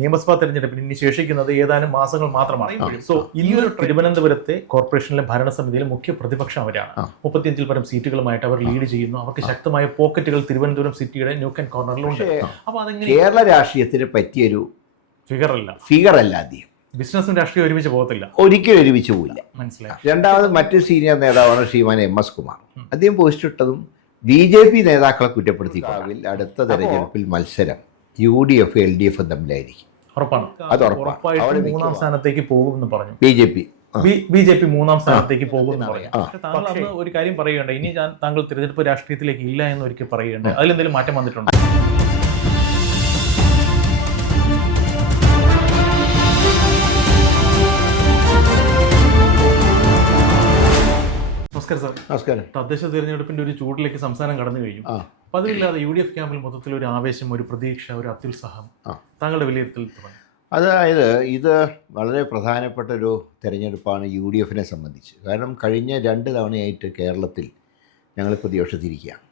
നിയമസഭാ തെരഞ്ഞെടുപ്പിന് ഇനി ശേഷിക്കുന്നത് ഏതാനും മാസങ്ങൾ മാത്രമാണ്. സോ ഇനിയൊരു തിരുവനന്തപുരത്തെ കോർപ്പറേഷനിലെ ഭരണസമിതിയിലെ മുഖ്യ പ്രതിപക്ഷം അവരാണ്. 35 പരം സീറ്റുകളുമായിട്ട് അവർ ലീഡ് ചെയ്യുന്നു. അവർക്ക് ശക്തമായ പോക്കറ്റുകൾ തിരുവനന്തപുരം സിറ്റിയുടെ ന്യൂക്ക് ആൻഡ് കോർണറിലുണ്ട്. അപ്പോൾ അതെങ്ങനെ കേരള രാഷ്ട്രീയത്തിന് പറ്റിയൊരു ഫിഗറല്ല അദ്ദേഹം. ബിസിനസ്സും രാഷ്ട്രീയം ഒരുമിച്ച് പോകത്തില്ല, ഒരിക്കലും ഒരുമിച്ച് പോവില്ല. മനസ്സിലായി. രണ്ടാമത് മറ്റൊരു സീനിയർ നേതാവാണ് ശ്രീമാൻ MS കുമാർ. അദ്ദേഹം പോസ്റ്റ് ഇട്ടതും BJP നേതാക്കളെ കുറ്റപ്പെടുത്തി. അടുത്ത തെരഞ്ഞെടുപ്പിൽ മത്സരം UDF LDF തമ്മിലായിരിക്കും. അത് ഉറപ്പാണ്. അവിടെ 3-ാം സ്ഥാനത്തേക്ക് പോകുമെന്ന് പറഞ്ഞു BJP 3-ാം സ്ഥാനത്തേക്ക് പോകുമെന്ന് പറയാം. താങ്കൾ അന്ന് ഒരു കാര്യം പറയുകയുണ്ട്, ഇനി താങ്കൾ തിരഞ്ഞെടുപ്പ് രാഷ്ട്രീയത്തിലേക്ക് ഇല്ല എന്ന് ഒരിക്കൽ പറയുകയുണ്ട്. അതിലെന്തെങ്കിലും മാറ്റം വന്നിട്ടുണ്ടോ? നമസ്കാരം സാർ. നമസ്കാരം. തദ്ദേശ തിരഞ്ഞെടുപ്പിന്റെ ഒരു ചൂടിലേക്ക് സംസ്ഥാനം കടന്നു കഴിഞ്ഞു. പതിവില്ലാതെ UDF ക്യാമ്പിൽ മൊത്തത്തിൽ ഒരു ആവേശം, ഒരു പ്രതീക്ഷ, ഒരു അത്യുത്സാഹം. താങ്കളുടെ വിലയിരുത്തൽ? അതായത് ഇത് വളരെ പ്രധാനപ്പെട്ട ഒരു തെരഞ്ഞെടുപ്പാണ് UDFനെ സംബന്ധിച്ച്. കാരണം കഴിഞ്ഞ 2 തവണയായിട്ട് കേരളത്തിൽ ഞങ്ങൾ പ്രതിപക്ഷത്തിരിക്കുകയാണ്.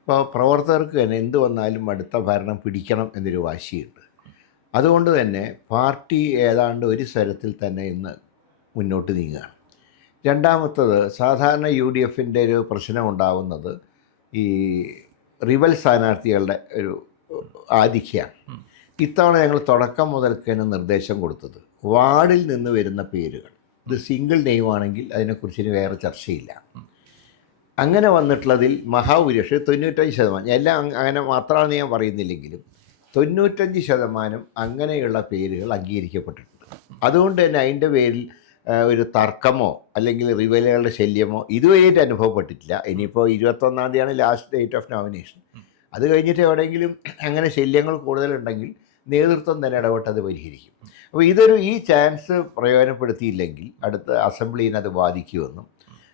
ഇപ്പോൾ പ്രവർത്തകർക്ക് തന്നെ എന്ത് വന്നാലും അടുത്ത ഭരണം പിടിക്കണം എന്നൊരു വാശിയുണ്ട്. അതുകൊണ്ട് തന്നെ പാർട്ടി ഏതാണ്ട് ഒരു സ്വരത്തിൽ തന്നെ ഇന്ന് മുന്നോട്ട് നീങ്ങുകയാണ്. രണ്ടാമത്തത്, സാധാരണ UDFൻ്റെ ഒരു പ്രശ്നം ഉണ്ടാകുന്നത് ഈ റിബൽ സ്ഥാനാർത്ഥികളുടെ ഒരു ആധിക്യമാണ്. ഇത്തവണ ഞങ്ങൾ തുടക്കം മുതൽക്ക് തന്നെ നിർദ്ദേശം കൊടുത്തത് വാർഡിൽ നിന്ന് വരുന്ന പേരുകൾ, ഇത് സിംഗിൾ നെയിം ആണെങ്കിൽ അതിനെക്കുറിച്ച് വേറെ ചർച്ചയില്ല. അങ്ങനെ വന്നിട്ടുള്ളതിൽ മഹാഭൂരിപക്ഷം 95%, എല്ലാം അങ്ങനെ മാത്രമാണ് ഞാൻ പറയുന്നില്ലെങ്കിലും 95% അങ്ങനെയുള്ള പേരുകൾ അംഗീകരിക്കപ്പെട്ടിട്ടുണ്ട്. അതുകൊണ്ട് തന്നെ അതിൻ്റെ പേരിൽ ഒരു തർക്കമോ അല്ലെങ്കിൽ റിവലുകളുടെ ശല്യമോ ഇതുവരെയായിട്ട് അനുഭവപ്പെട്ടിട്ടില്ല. ഇനിയിപ്പോൾ 21-ാം തീയതിയാണ് ലാസ്റ്റ് ഡേറ്റ് ഓഫ് നോമിനേഷൻ. അത് കഴിഞ്ഞിട്ട് എവിടെയെങ്കിലും അങ്ങനെ ശല്യങ്ങൾ കൂടുതലുണ്ടെങ്കിൽ നേതൃത്വം തന്നെ ഇടപെട്ടത് പരിഹരിക്കും. അപ്പോൾ ഈ ചാൻസ് പ്രയോജനപ്പെടുത്തിയില്ലെങ്കിൽ അടുത്ത അസംബ്ലിയിൽ അത് ബാധിക്കുമെന്നും,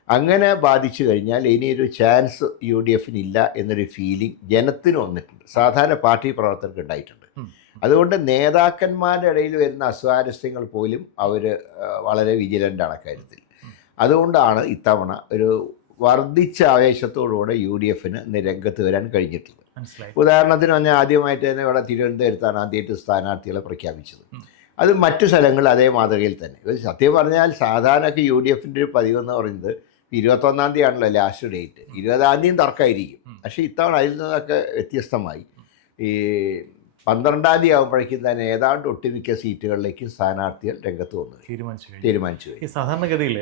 അങ്ങനെ ബാധിച്ചു കഴിഞ്ഞാൽ ഇനിയൊരു ചാൻസ് UDFനില്ല എന്നൊരു ഫീലിംഗ് ജനത്തിന് വന്നിട്ടുണ്ട്, സാധാരണ പാർട്ടി പ്രവർത്തകർക്ക് ഉണ്ടായിട്ടുണ്ട്. അതുകൊണ്ട് നേതാക്കന്മാരുടെ ഇടയിൽ വരുന്ന അസ്വാരസ്യങ്ങൾ പോലും അവർ വളരെ വിജിലൻ്റാണ് അക്കാര്യത്തിൽ. അതുകൊണ്ടാണ് ഇത്തവണ ഒരു വർദ്ധിച്ച ആവേശത്തോടുകൂടെ UDFന് രംഗത്ത് വരാൻ കഴിഞ്ഞിട്ടുള്ളത്. ഉദാഹരണത്തിന് പറഞ്ഞാൽ ആദ്യമായിട്ട് തന്നെ ഇവിടെ തിരുവനന്തപുരത്താണ് ആദ്യമായിട്ട് സ്ഥാനാർത്ഥികളെ പ്രഖ്യാപിച്ചത്. അത് മറ്റു സ്ഥലങ്ങളിൽ അതേ മാതൃകയിൽ തന്നെ. സത്യം പറഞ്ഞാൽ സാധാരണയൊക്കെ UDFൻ്റെ ഒരു പതിവെന്ന് പറയുന്നത് 21-ാം തീയതിയാണല്ലോ ലാസ്റ്റ് ഡേറ്റ്, 20-ാം തീയതിയും തർക്കമായിരിക്കും. പക്ഷേ ഇത്തവണ അതിൽ നിന്നൊക്കെ വ്യത്യസ്തമായി ഈ 12-ാം തീയതി ആകുമ്പോഴേക്കും തന്നെ ഏതാണ്ട് ഒട്ടുമിക്ക സീറ്റുകളിലേക്കും സ്ഥാനാർത്ഥികൾ രംഗത്ത് വന്നു തീരുമാനിച്ചു. ഈ സാധാരണഗതിയിൽ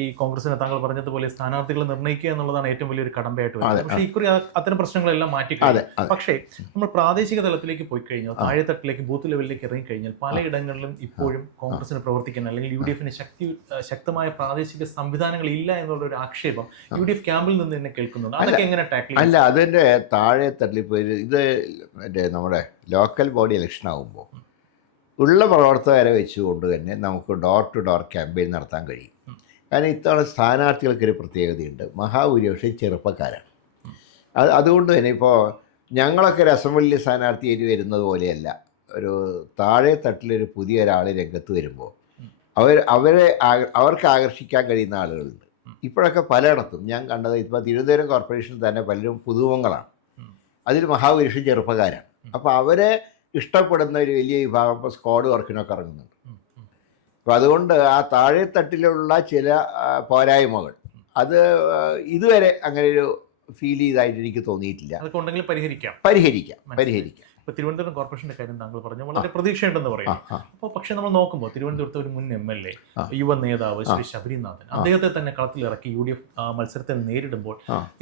ഈ കോൺഗ്രസിനെ താങ്കൾ പറഞ്ഞതുപോലെ സ്ഥാനാർത്ഥികളെ നിർണ്ണയിക്കുക എന്നുള്ളതാണ് ഏറ്റവും വലിയൊരു കടമ്പയായിട്ട് വരുന്നത്. പക്ഷേ ഇക്കുറി അത്തരം പ്രശ്നങ്ങളെല്ലാം മാറ്റിക്കഴിഞ്ഞു. പക്ഷേ നമ്മൾ പ്രാദേശിക തലത്തിലേക്ക് പോയി കഴിഞ്ഞാൽ, താഴെത്തട്ടിലേക്ക് ബൂത്ത് ലെവലിലേക്ക് ഇറങ്ങിക്കഴിഞ്ഞാൽ പലയിടങ്ങളിലും ഇപ്പോഴും കോൺഗ്രസിന് പ്രവർത്തിക്കാൻ അല്ലെങ്കിൽ UDFന് ശക്തമായ പ്രാദേശിക സംവിധാനങ്ങൾ ഇല്ല എന്നുള്ള ഒരു ആക്ഷേപം UDF ക്യാമ്പിൽ നിന്ന് തന്നെ കേൾക്കുന്നുണ്ട്. അതൊക്കെ എങ്ങനെ ടാക്കിൾ? അല്ല, അതിൻ്റെ താഴെത്തട്ടിൽ ഇപ്പോൾ ഇത് നമ്മുടെ ലോക്കൽ ബോഡി ഇലക്ഷൻ ആകുമ്പോൾ ഉള്ള പ്രവർത്തകരെ വെച്ചുകൊണ്ട് തന്നെ നമുക്ക് ഡോർ ടു ഡോർ ക്യാമ്പയിൻ നടത്താൻ കഴിയും. കാരണം ഇത്തവണ സ്ഥാനാർത്ഥികൾക്കൊരു പ്രത്യേകതയുണ്ട്, മഹാഭൂരിപക്ഷം ചെറുപ്പക്കാരാണ്. അതുകൊണ്ട് തന്നെ ഇപ്പോൾ ഞങ്ങളൊക്കെ ഒരു അസംബ്ലി സ്ഥാനാർത്ഥിയായിട്ട് വരുന്നത് പോലെയല്ല, ഒരു താഴെ തട്ടിലൊരു പുതിയ ഒരാൾ രംഗത്ത് വരുമ്പോൾ അവർക്ക് ആകർഷിക്കാൻ കഴിയുന്ന ആളുകളുണ്ട്. ഇപ്പോഴൊക്കെ പലയിടത്തും ഞാൻ കണ്ടത്, ഇപ്പോൾ തിരുവനന്തപുരം കോർപ്പറേഷനിൽ തന്നെ പലരും പുതുമുഖങ്ങളാണ്, അതിൽ മഹാഭൂരിപക്ഷം ചെറുപ്പക്കാരാണ്. അപ്പോൾ അവരെ ഇഷ്ടപ്പെടുന്ന ഒരു വലിയ വിഭാഗം ഇപ്പോൾ സ്ക്വാഡ് വർക്കിനൊക്കെ ഇറങ്ങുന്നുണ്ട്. അപ്പോൾ അതുകൊണ്ട് ആ താഴെത്തട്ടിലുള്ള ചില പോരായ്മകൾ അത് ഇതുവരെ അങ്ങനെ ഒരു ഫീൽ ചെയ്തായിട്ട് എനിക്ക് തോന്നിയിട്ടില്ല. അതൊക്കെ ഉണ്ടെങ്കിൽ പരിഹരിക്കാം. ഇപ്പോൾ തിരുവനന്തപുരം കോർപ്പറേഷന്റെ കാര്യം താങ്കൾ പറഞ്ഞു, വളരെ പ്രതീക്ഷയുണ്ടെന്ന് പറയും. അപ്പോൾ പക്ഷേ നമ്മൾ നോക്കുമ്പോൾ തിരുവനന്തപുരത്തെ ഒരു മുൻ MLA, യുവ നേതാവ് ശ്രീ ശബരിനാഥൻ, അദ്ദേഹത്തെ തന്നെ കളത്തിലിറക്കി UDF മത്സരത്തെ നേരിടുമ്പോൾ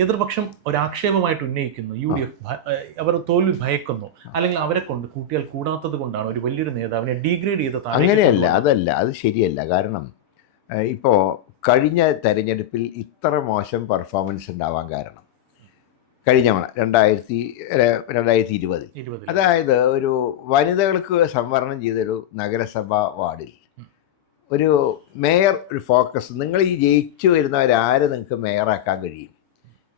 എതിർപക്ഷം ഒരാക്ഷേപമായിട്ട് ഉന്നയിക്കുന്നു, UDF അവർ തോൽവി ഭയക്കുന്നു, അല്ലെങ്കിൽ അവരെ കൊണ്ട് കൂട്ടിയാൽ കൂടാത്തത് കൊണ്ടാണ് ഒരു വലിയൊരു നേതാവിനെ ഡീഗ്രേഡ് ചെയ്ത്. അതല്ല, അത് ശരിയല്ല. കാരണം ഇപ്പോൾ കഴിഞ്ഞ തെരഞ്ഞെടുപ്പിൽ ഇത്ര മോശം പെർഫോമൻസ് ഉണ്ടാവാൻ കാരണം കഴിഞ്ഞ 2020 അതായത് ഒരു വനിതകൾക്ക് സംവരണം ചെയ്തൊരു നഗരസഭാ വാർഡിൽ ഒരു മേയർ ഒരു ഫോക്കസ്, നിങ്ങൾ ഈ ജയിച്ചു വരുന്നവരാരെ നിങ്ങൾക്ക് മേയറാക്കാൻ കഴിയും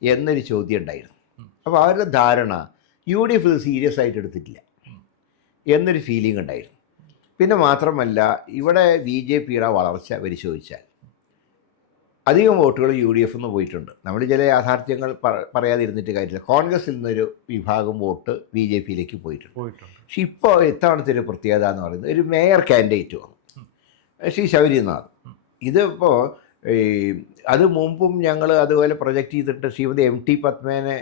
എന്നൊരു ചോദ്യം ഉണ്ടായിരുന്നു. അപ്പോൾ അവരുടെ ധാരണ UDF ഇത് സീരിയസ് ആയിട്ട് എടുത്തിട്ടില്ല എന്നൊരു ഫീലിംഗ് ഉണ്ടായിരുന്നു. പിന്നെ മാത്രമല്ല, ഇവിടെ BJPയുടെ വളർച്ച പരിശോധിച്ചാൽ അധികം വോട്ടുകൾ UDF നിന്ന് പോയിട്ടുണ്ട്. നമ്മൾ ചില യാഥാർത്ഥ്യങ്ങൾ പറയാതിരുന്നിട്ട് കാര്യമില്ല. കോൺഗ്രസിൽ നിന്നൊരു വിഭാഗം വോട്ട് BJPയിലേക്ക് പോയിട്ടുണ്ട്. പക്ഷെ ഇപ്പോൾ ഇത്തവണത്തെ ഒരു പ്രത്യേകത എന്ന് പറയുന്നത് ഒരു മേയർ കാൻഡിഡേറ്റ് വന്നു, ശ്രീ ശബരിനാഥ്. ഇതിപ്പോൾ അത് മുമ്പും ഞങ്ങൾ അതുപോലെ പ്രൊജക്റ്റ് ചെയ്തിട്ട് ശ്രീമതി MT പത്മേനെ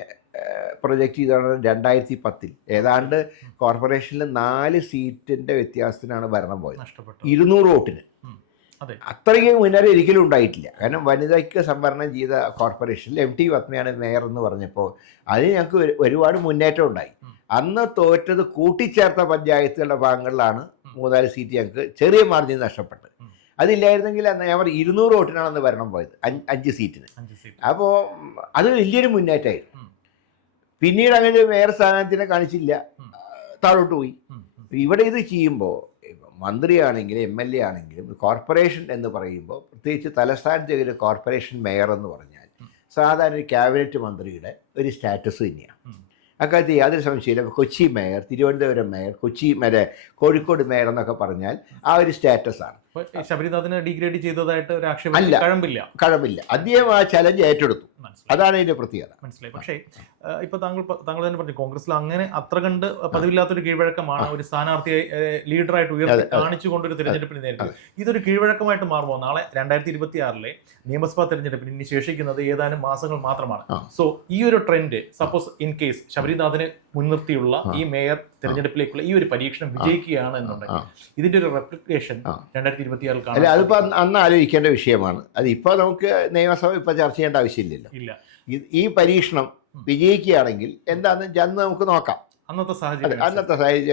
പ്രൊജക്റ്റ് ചെയ്താണ് 2010 ഏതാണ്ട് കോർപ്പറേഷനിൽ 4 സീറ്റിൻ്റെ വ്യത്യാസത്തിനാണ് ഭരണം പോയത്, 200 വോട്ടിന്. അത്രയ്ക്കും മുന്നേറെ ഒരിക്കലും ഉണ്ടായിട്ടില്ല. കാരണം വനിതയ്ക്ക് സംവരണം ചെയ്ത കോർപ്പറേഷനിൽ MT പത്മയാണ് മേയർ എന്ന് പറഞ്ഞപ്പോൾ അതിന് ഞങ്ങൾക്ക് ഒരുപാട് മുന്നേറ്റം ഉണ്ടായി. അന്ന് തോറ്റത് കൂട്ടിച്ചേർത്ത പഞ്ചായത്തുകളുടെ ഭാഗങ്ങളിലാണ് 3-4 സീറ്റ് ഞങ്ങൾക്ക് ചെറിയ മാർജിൻ നഷ്ടപ്പെട്ടത്. അതില്ലായിരുന്നെങ്കിൽ അന്ന് ഞാൻ 200 വോട്ടിനാണ് അന്ന് ഭരണം പോയത്, 5 സീറ്റിന്. അപ്പോൾ അത് വലിയൊരു മുന്നേറ്റമായിരുന്നു. പിന്നീട് അങ്ങനെ മേയർ സ്ഥാനാർത്ഥിനെ കാണിച്ചില്ല, താഴോട്ട് പോയി. ഇവിടെ ഇത് ചെയ്യുമ്പോൾ മന്ത്രിയാണെങ്കിലും MLA ആണെങ്കിലും കോർപ്പറേഷൻ എന്ന് പറയുമ്പോൾ, പ്രത്യേകിച്ച് തലസ്ഥാനത്തെ ഒരു കോർപ്പറേഷൻ മേയർ എന്ന് പറഞ്ഞാൽ സാധാരണ ഒരു ക്യാബിനറ്റ് മന്ത്രിയുടെ ഒരു സ്റ്റാറ്റസ് തന്നെയാണ്. അക്കാലത്ത് യാതൊരു സംശയമില്ല. Kochi mayor, Thiruvananthapuram mayor, Kozhikode mayor എന്നൊക്കെ പറഞ്ഞാൽ ആ ഒരു സ്റ്റാറ്റസാണ്. ശബരിനാഥിനെ ഡിഗ്രേഡ് ചെയ്തതായിട്ട് ഒരു ആക്ഷേപം കഴമ്പില്ല. അദ്ദേഹം ആ ചലഞ്ച് ഏറ്റെടുത്തു. അതാണ് അതിന്റെ പ്രത്യേകത. മനസ്സിലായി. പക്ഷേ ഇപ്പൊ താങ്കൾ തന്നെ പറഞ്ഞു, കോൺഗ്രസിൽ അങ്ങനെ അത്ര കണ്ട് പതിവില്ലാത്തൊരു കീഴ്വഴക്കമാണ് ഒരു സ്ഥാനാർത്ഥിയെ ലീഡറായിട്ട് ഉയർത്തി കാണിച്ചുകൊണ്ടൊരു തിരഞ്ഞെടുപ്പിന് നേരിട്ടത്. ഇതൊരു കീഴ്വഴക്കമായിട്ട് മാറുമോ? നാളെ 2026 നിയമസഭാ തെരഞ്ഞെടുപ്പിന് ഇനി ശേഷിക്കുന്നത് ഏതാനും മാസങ്ങൾ മാത്രമാണ്. സോ ഈ ഒരു ട്രെൻഡ്, സപ്പോസ് ഇൻ കേസ് ശബരിനാഥിനെ മുൻനിർത്തിയുള്ള ഈ മേയർ തെരഞ്ഞെടുപ്പിലേക്കുള്ള ഈ ഒരു പരീക്ഷണം വിജയിക്കുകയാണ് എന്നുണ്ടെങ്കിൽ ഇതിന്റെ ഒരു റെപ്ലിക്കേഷൻ 2026 കാണാം. അതിപ്പോ അന്ന് ആലോചിക്കേണ്ട വിഷയമാണ്. അത് ഇപ്പൊ നമുക്ക് നിയമസഭ ഇപ്പൊ ചർച്ച ചെയ്യേണ്ട ആവശ്യമില്ലല്ലോ. ഈ പരീക്ഷണം വിജയിക്കുകയാണെങ്കിൽ എന്താണെന്ന് അന്ന് നമുക്ക് നോക്കാം. അന്നത്തെ സാഹചര്യം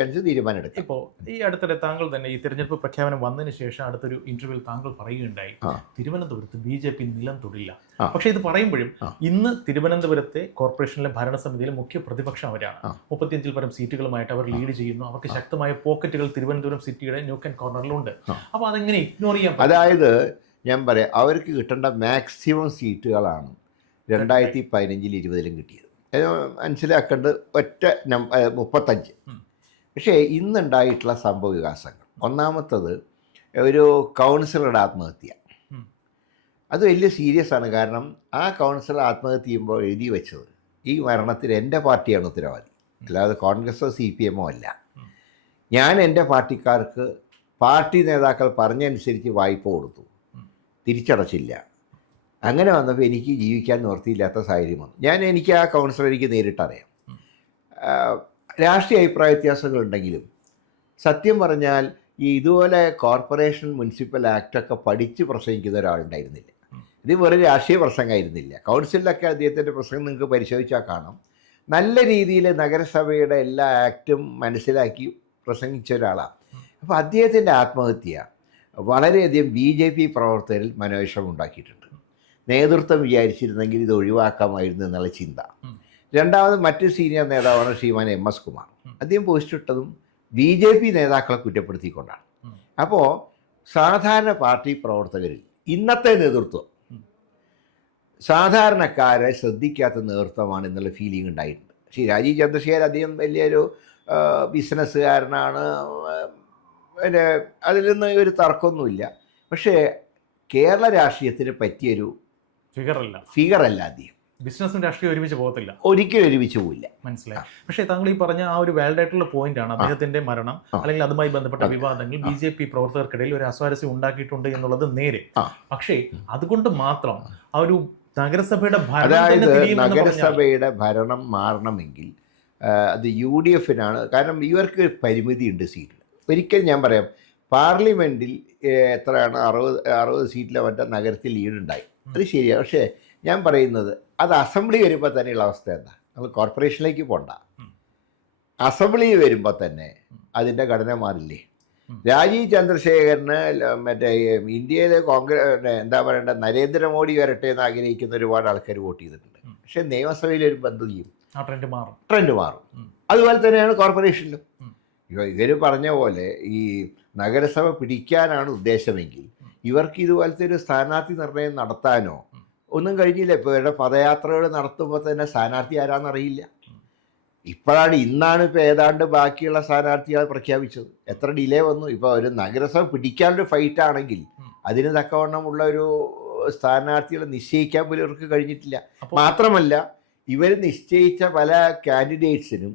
അനുസരിച്ച് തീരുമാനമെടുക്കും. ഇപ്പോൾ ഈ അടുത്തിടെ താങ്കൾ തന്നെ ഈ തിരഞ്ഞെടുപ്പ് പ്രഖ്യാപനം വന്നതിന് ശേഷം അടുത്തൊരു ഇന്റർവ്യൂവിൽ താങ്കൾ പറയുകയുണ്ടായി, തിരുവനന്തപുരത്ത് BJP നിലം തൊടില്ല. പക്ഷെ ഇത് പറയുമ്പോഴും ഇന്ന് തിരുവനന്തപുരത്തെ കോർപ്പറേഷനിലെ ഭരണസമിതിയിലെ മുഖ്യ പ്രതിപക്ഷം അവരാണ്. 35-ൽ പരം സീറ്റുകളുമായിട്ട് അവർ ലീഡ് ചെയ്യുന്നു. അവർക്ക് ശക്തമായ പോക്കറ്റുകൾ തിരുവനന്തപുരം സിറ്റിയുടെ ന്യൂക്ക് ആൻഡ് കോർണറിലുണ്ട്. അപ്പോൾ അതെങ്ങനെ ഇഗ്നോർ ചെയ്യാൻ? അതായത് ഞാൻ പറയാം, അവർക്ക് കിട്ടേണ്ട മാക്സിമം സീറ്റുകളാണ് 2015-ൽ 20-ലും കിട്ടിയത്. മനസ്സിലാക്കേണ്ടത് 35. പക്ഷേ ഇന്നുണ്ടായിട്ടുള്ള സംഭവ വികാസങ്ങൾ, ഒന്നാമത്തത് ഒരു കൗൺസിലറുടെ ആത്മഹത്യ. അത് വലിയ സീരിയസ് ആണ്. കാരണം ആ കൗൺസിലർ ആത്മഹത്യ ചെയ്യുമ്പോൾ എഴുതി വെച്ചത് ഈ മരണത്തിന് എൻ്റെ പാർട്ടിയാണ് ഉത്തരവാദി, അല്ലാതെ കോൺഗ്രസോ CPM അല്ല. ഞാൻ എൻ്റെ പാർട്ടിക്കാർക്ക് പാർട്ടി നേതാക്കൾ പറഞ്ഞനുസരിച്ച് വായ്പ കൊടുത്തു, തിരിച്ചടച്ചില്ല. അങ്ങനെ വന്നപ്പോൾ എനിക്ക് ജീവിക്കാൻ നിവൃത്തിയില്ലാത്ത സാഹചര്യം വന്നു. എനിക്ക് ആ കൗൺസിലർ എനിക്ക് നേരിട്ടറിയാം. രാഷ്ട്രീയ അഭിപ്രായ വ്യത്യാസങ്ങളുണ്ടെങ്കിലും സത്യം പറഞ്ഞാൽ ഇതുപോലെ കോർപ്പറേഷൻ മുനിസിപ്പൽ ആക്ടൊക്കെ പഠിച്ച് പ്രസംഗിക്കുന്ന ഒരാളുണ്ടായിരുന്നില്ല. ഇത് വെറും രാഷ്ട്രീയ പ്രസംഗമായിരുന്നില്ല. കൗൺസിലിലൊക്കെ അദ്ദേഹത്തിൻ്റെ പ്രസംഗം നിങ്ങൾക്ക് പരിശോധിച്ചാൽ കാണാം. നല്ല രീതിയിൽ നഗരസഭയുടെ എല്ലാ ആക്റ്റും മനസ്സിലാക്കി പ്രസംഗിച്ച ഒരാളാണ്. അപ്പോൾ അദ്ദേഹത്തിൻ്റെ ആത്മഹത്യ വളരെയധികം BJP പ്രവർത്തകരിൽ മനോവിഷമം ഉണ്ടാക്കിയിട്ടുണ്ട്. നേതൃത്വം വിചാരിച്ചിരുന്നെങ്കിൽ ഇത് ഒഴിവാക്കാമായിരുന്നു എന്നുള്ള ചിന്ത. രണ്ടാമത് മറ്റൊരു സീനിയർ നേതാവാണ് ശ്രീമാൻ MS കുമാർ. അദ്ദേഹം പോസ്റ്റ് ഇട്ടതും BJP നേതാക്കളെ കുറ്റപ്പെടുത്തിക്കൊണ്ടാണ്. അപ്പോൾ സാധാരണ പാർട്ടി പ്രവർത്തകരിൽ ഇന്നത്തെ നേതൃത്വം സാധാരണക്കാരെ ശ്രദ്ധിക്കാത്ത നേതൃത്വമാണ് എന്നുള്ള ഫീലിംഗ് ഉണ്ടായിട്ടുണ്ട്. ശ്രീ രാജീവ് ചന്ദ്രശേഖർ അദ്ദേഹം വലിയൊരു ബിസിനസ്സുകാരനാണ്, പിന്നെ അതിൽ നിന്ന് ഒരു തർക്കമൊന്നുമില്ല. പക്ഷേ കേരള രാഷ്ട്രീയത്തിന് പറ്റിയൊരു ഫിഗറല്ല അദ്ദേഹം. ബിസിനസ്സും രാഷ്ട്രീയം ഒരുമിച്ച് പോകത്തില്ല, ഒരിക്കലും ഒരുമിച്ച് പോവില്ല. മനസ്സിലായി. പക്ഷേ താങ്കൾ ഈ പറഞ്ഞ ആ ഒരു വാലിഡ് ആയിട്ടുള്ള പോയിന്റ് ആണ്, അദ്ദേഹത്തിന്റെ മരണം അല്ലെങ്കിൽ അതുമായി ബന്ധപ്പെട്ട വിവാദങ്ങൾ BJP പ്രവർത്തകർക്കിടയിൽ ഒരു അസ്വാരസ്യം ഉണ്ടാക്കിയിട്ടുണ്ട് എന്നുള്ളത് നേരെ. പക്ഷേ അതുകൊണ്ട് മാത്രം ആ ഒരു നഗരസഭയുടെ നഗരസഭയുടെ ഭരണം മാറണമെങ്കിൽ അത് UDFനാണ്. കാരണം ഇവർക്ക് പരിമിതിയുണ്ട് സീറ്റിൽ. ഒരിക്കലും ഞാൻ പറയാം, പാർലമെൻറ്റിൽ എത്രയാണ് 60 സീറ്റിലെ മറ്റേ നഗരത്തിൽ ലീഡുണ്ടായി, അത് ശരിയാണ്. പക്ഷേ ഞാൻ പറയുന്നത് അത് അസംബ്ലി വരുമ്പോൾ തന്നെയുള്ള അവസ്ഥ എന്താ? നമ്മൾ കോർപ്പറേഷനിലേക്ക് പോകണ്ട, അസംബ്ലി വരുമ്പോൾ തന്നെ അതിൻ്റെ ഘടന മാറില്ലേ? രാജീവ് ചന്ദ്രശേഖരന് മറ്റേ ഇന്ത്യയിലെ കോൺഗ്രസ് എന്താ പറയേണ്ടത്, നരേന്ദ്രമോദി വരട്ടെ എന്ന് ആഗ്രഹിക്കുന്ന ഒരുപാട് ആൾക്കാർ വോട്ട് ചെയ്തിട്ടുണ്ട്. പക്ഷേ നിയമസഭയിൽ ഒരു ബന്ധം ചെയ്യും, ട്രെൻഡ് മാറും. അതുപോലെ തന്നെയാണ് കോർപ്പറേഷനിലും. ഇവർ പറഞ്ഞ പോലെ ഈ നഗരസഭ പിടിക്കാനാണ് ഉദ്ദേശമെങ്കിൽ ഇവർക്ക് ഇതുപോലത്തെ ഒരു സ്ഥാനാർത്ഥി നിർണയം നടത്താനോ ഒന്നും കഴിഞ്ഞില്ല. ഇപ്പോൾ ഇവരുടെ പദയാത്രകൾ നടത്തുമ്പോൾ തന്നെ സ്ഥാനാർത്ഥി ആരാന്നറിയില്ല. ഇന്നാണ് ഇപ്പോൾ ഏതാണ്ട് ബാക്കിയുള്ള സ്ഥാനാർത്ഥികളെ പ്രഖ്യാപിച്ചത്. എത്ര ഡിലേ വന്നു. ഇപ്പോൾ ഒരു നഗരസഭ പിടിക്കാനൊരു ഫൈറ്റ് ആണെങ്കിൽ അതിന് തക്കവണ്ണമുള്ള ഒരു സ്ഥാനാർത്ഥികളെ നിശ്ചയിക്കാൻ പോലും ഇവർക്ക് കഴിഞ്ഞിട്ടില്ല. മാത്രമല്ല ഇവർ നിശ്ചയിച്ച പല കാൻഡിഡേറ്റ്സിനും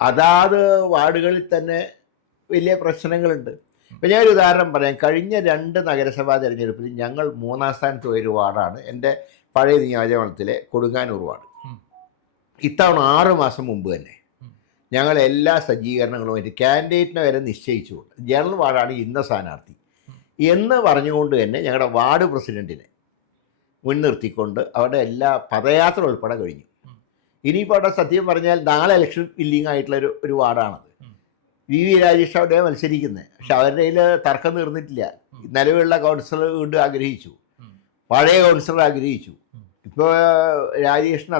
അതാത് വാർഡുകളിൽ തന്നെ വലിയ പ്രശ്നങ്ങളുണ്ട്. ഇപ്പം ഞാനൊരു ഉദാഹരണം പറയാം. കഴിഞ്ഞ 2 നഗരസഭാ തിരഞ്ഞെടുപ്പിൽ ഞങ്ങൾ 3-ാം സ്ഥാനത്ത് പോയൊരു വാർഡാണ് എൻ്റെ പഴയ നിയോജകമണ്ഡലത്തിലെ കൊടുങ്ങാനൂർ വാർഡ്. ഇത്തവണ 6 മാസം മുമ്പ് തന്നെ ഞങ്ങൾ എല്ലാ സജ്ജീകരണങ്ങളുമായിട്ട് കാൻഡിഡേറ്റിനെ വരെ നിശ്ചയിച്ചുകൊണ്ട് ജനറൽ വാർഡാണ് ഇന്ന സ്ഥാനാർത്ഥി എന്ന് പറഞ്ഞുകൊണ്ട് തന്നെ ഞങ്ങളുടെ വാർഡ് പ്രസിഡൻറ്റിനെ മുൻനിർത്തിക്കൊണ്ട് അവിടെ എല്ലാ പദയാത്ര ഉൾപ്പെടെ കഴിഞ്ഞു. ഇനിയിപ്പോൾ അവിടെ സത്യം പറഞ്ഞാൽ നാളെ ഇലക്ഷൻ വില്ലിങ് ആയിട്ടുള്ള ഒരു വാർഡാണത്. വി രാജേഷ് അവിടെ മത്സരിക്കുന്നത്. പക്ഷെ അവരുടെ കയ്യിൽ തർക്കം തീർന്നിട്ടില്ല. നിലവിലുള്ള കൗൺസിലർ വീണ്ടും ആഗ്രഹിച്ചു, പഴയ കൗൺസിലർ ആഗ്രഹിച്ചു. ഇപ്പോൾ രാജേഷിന്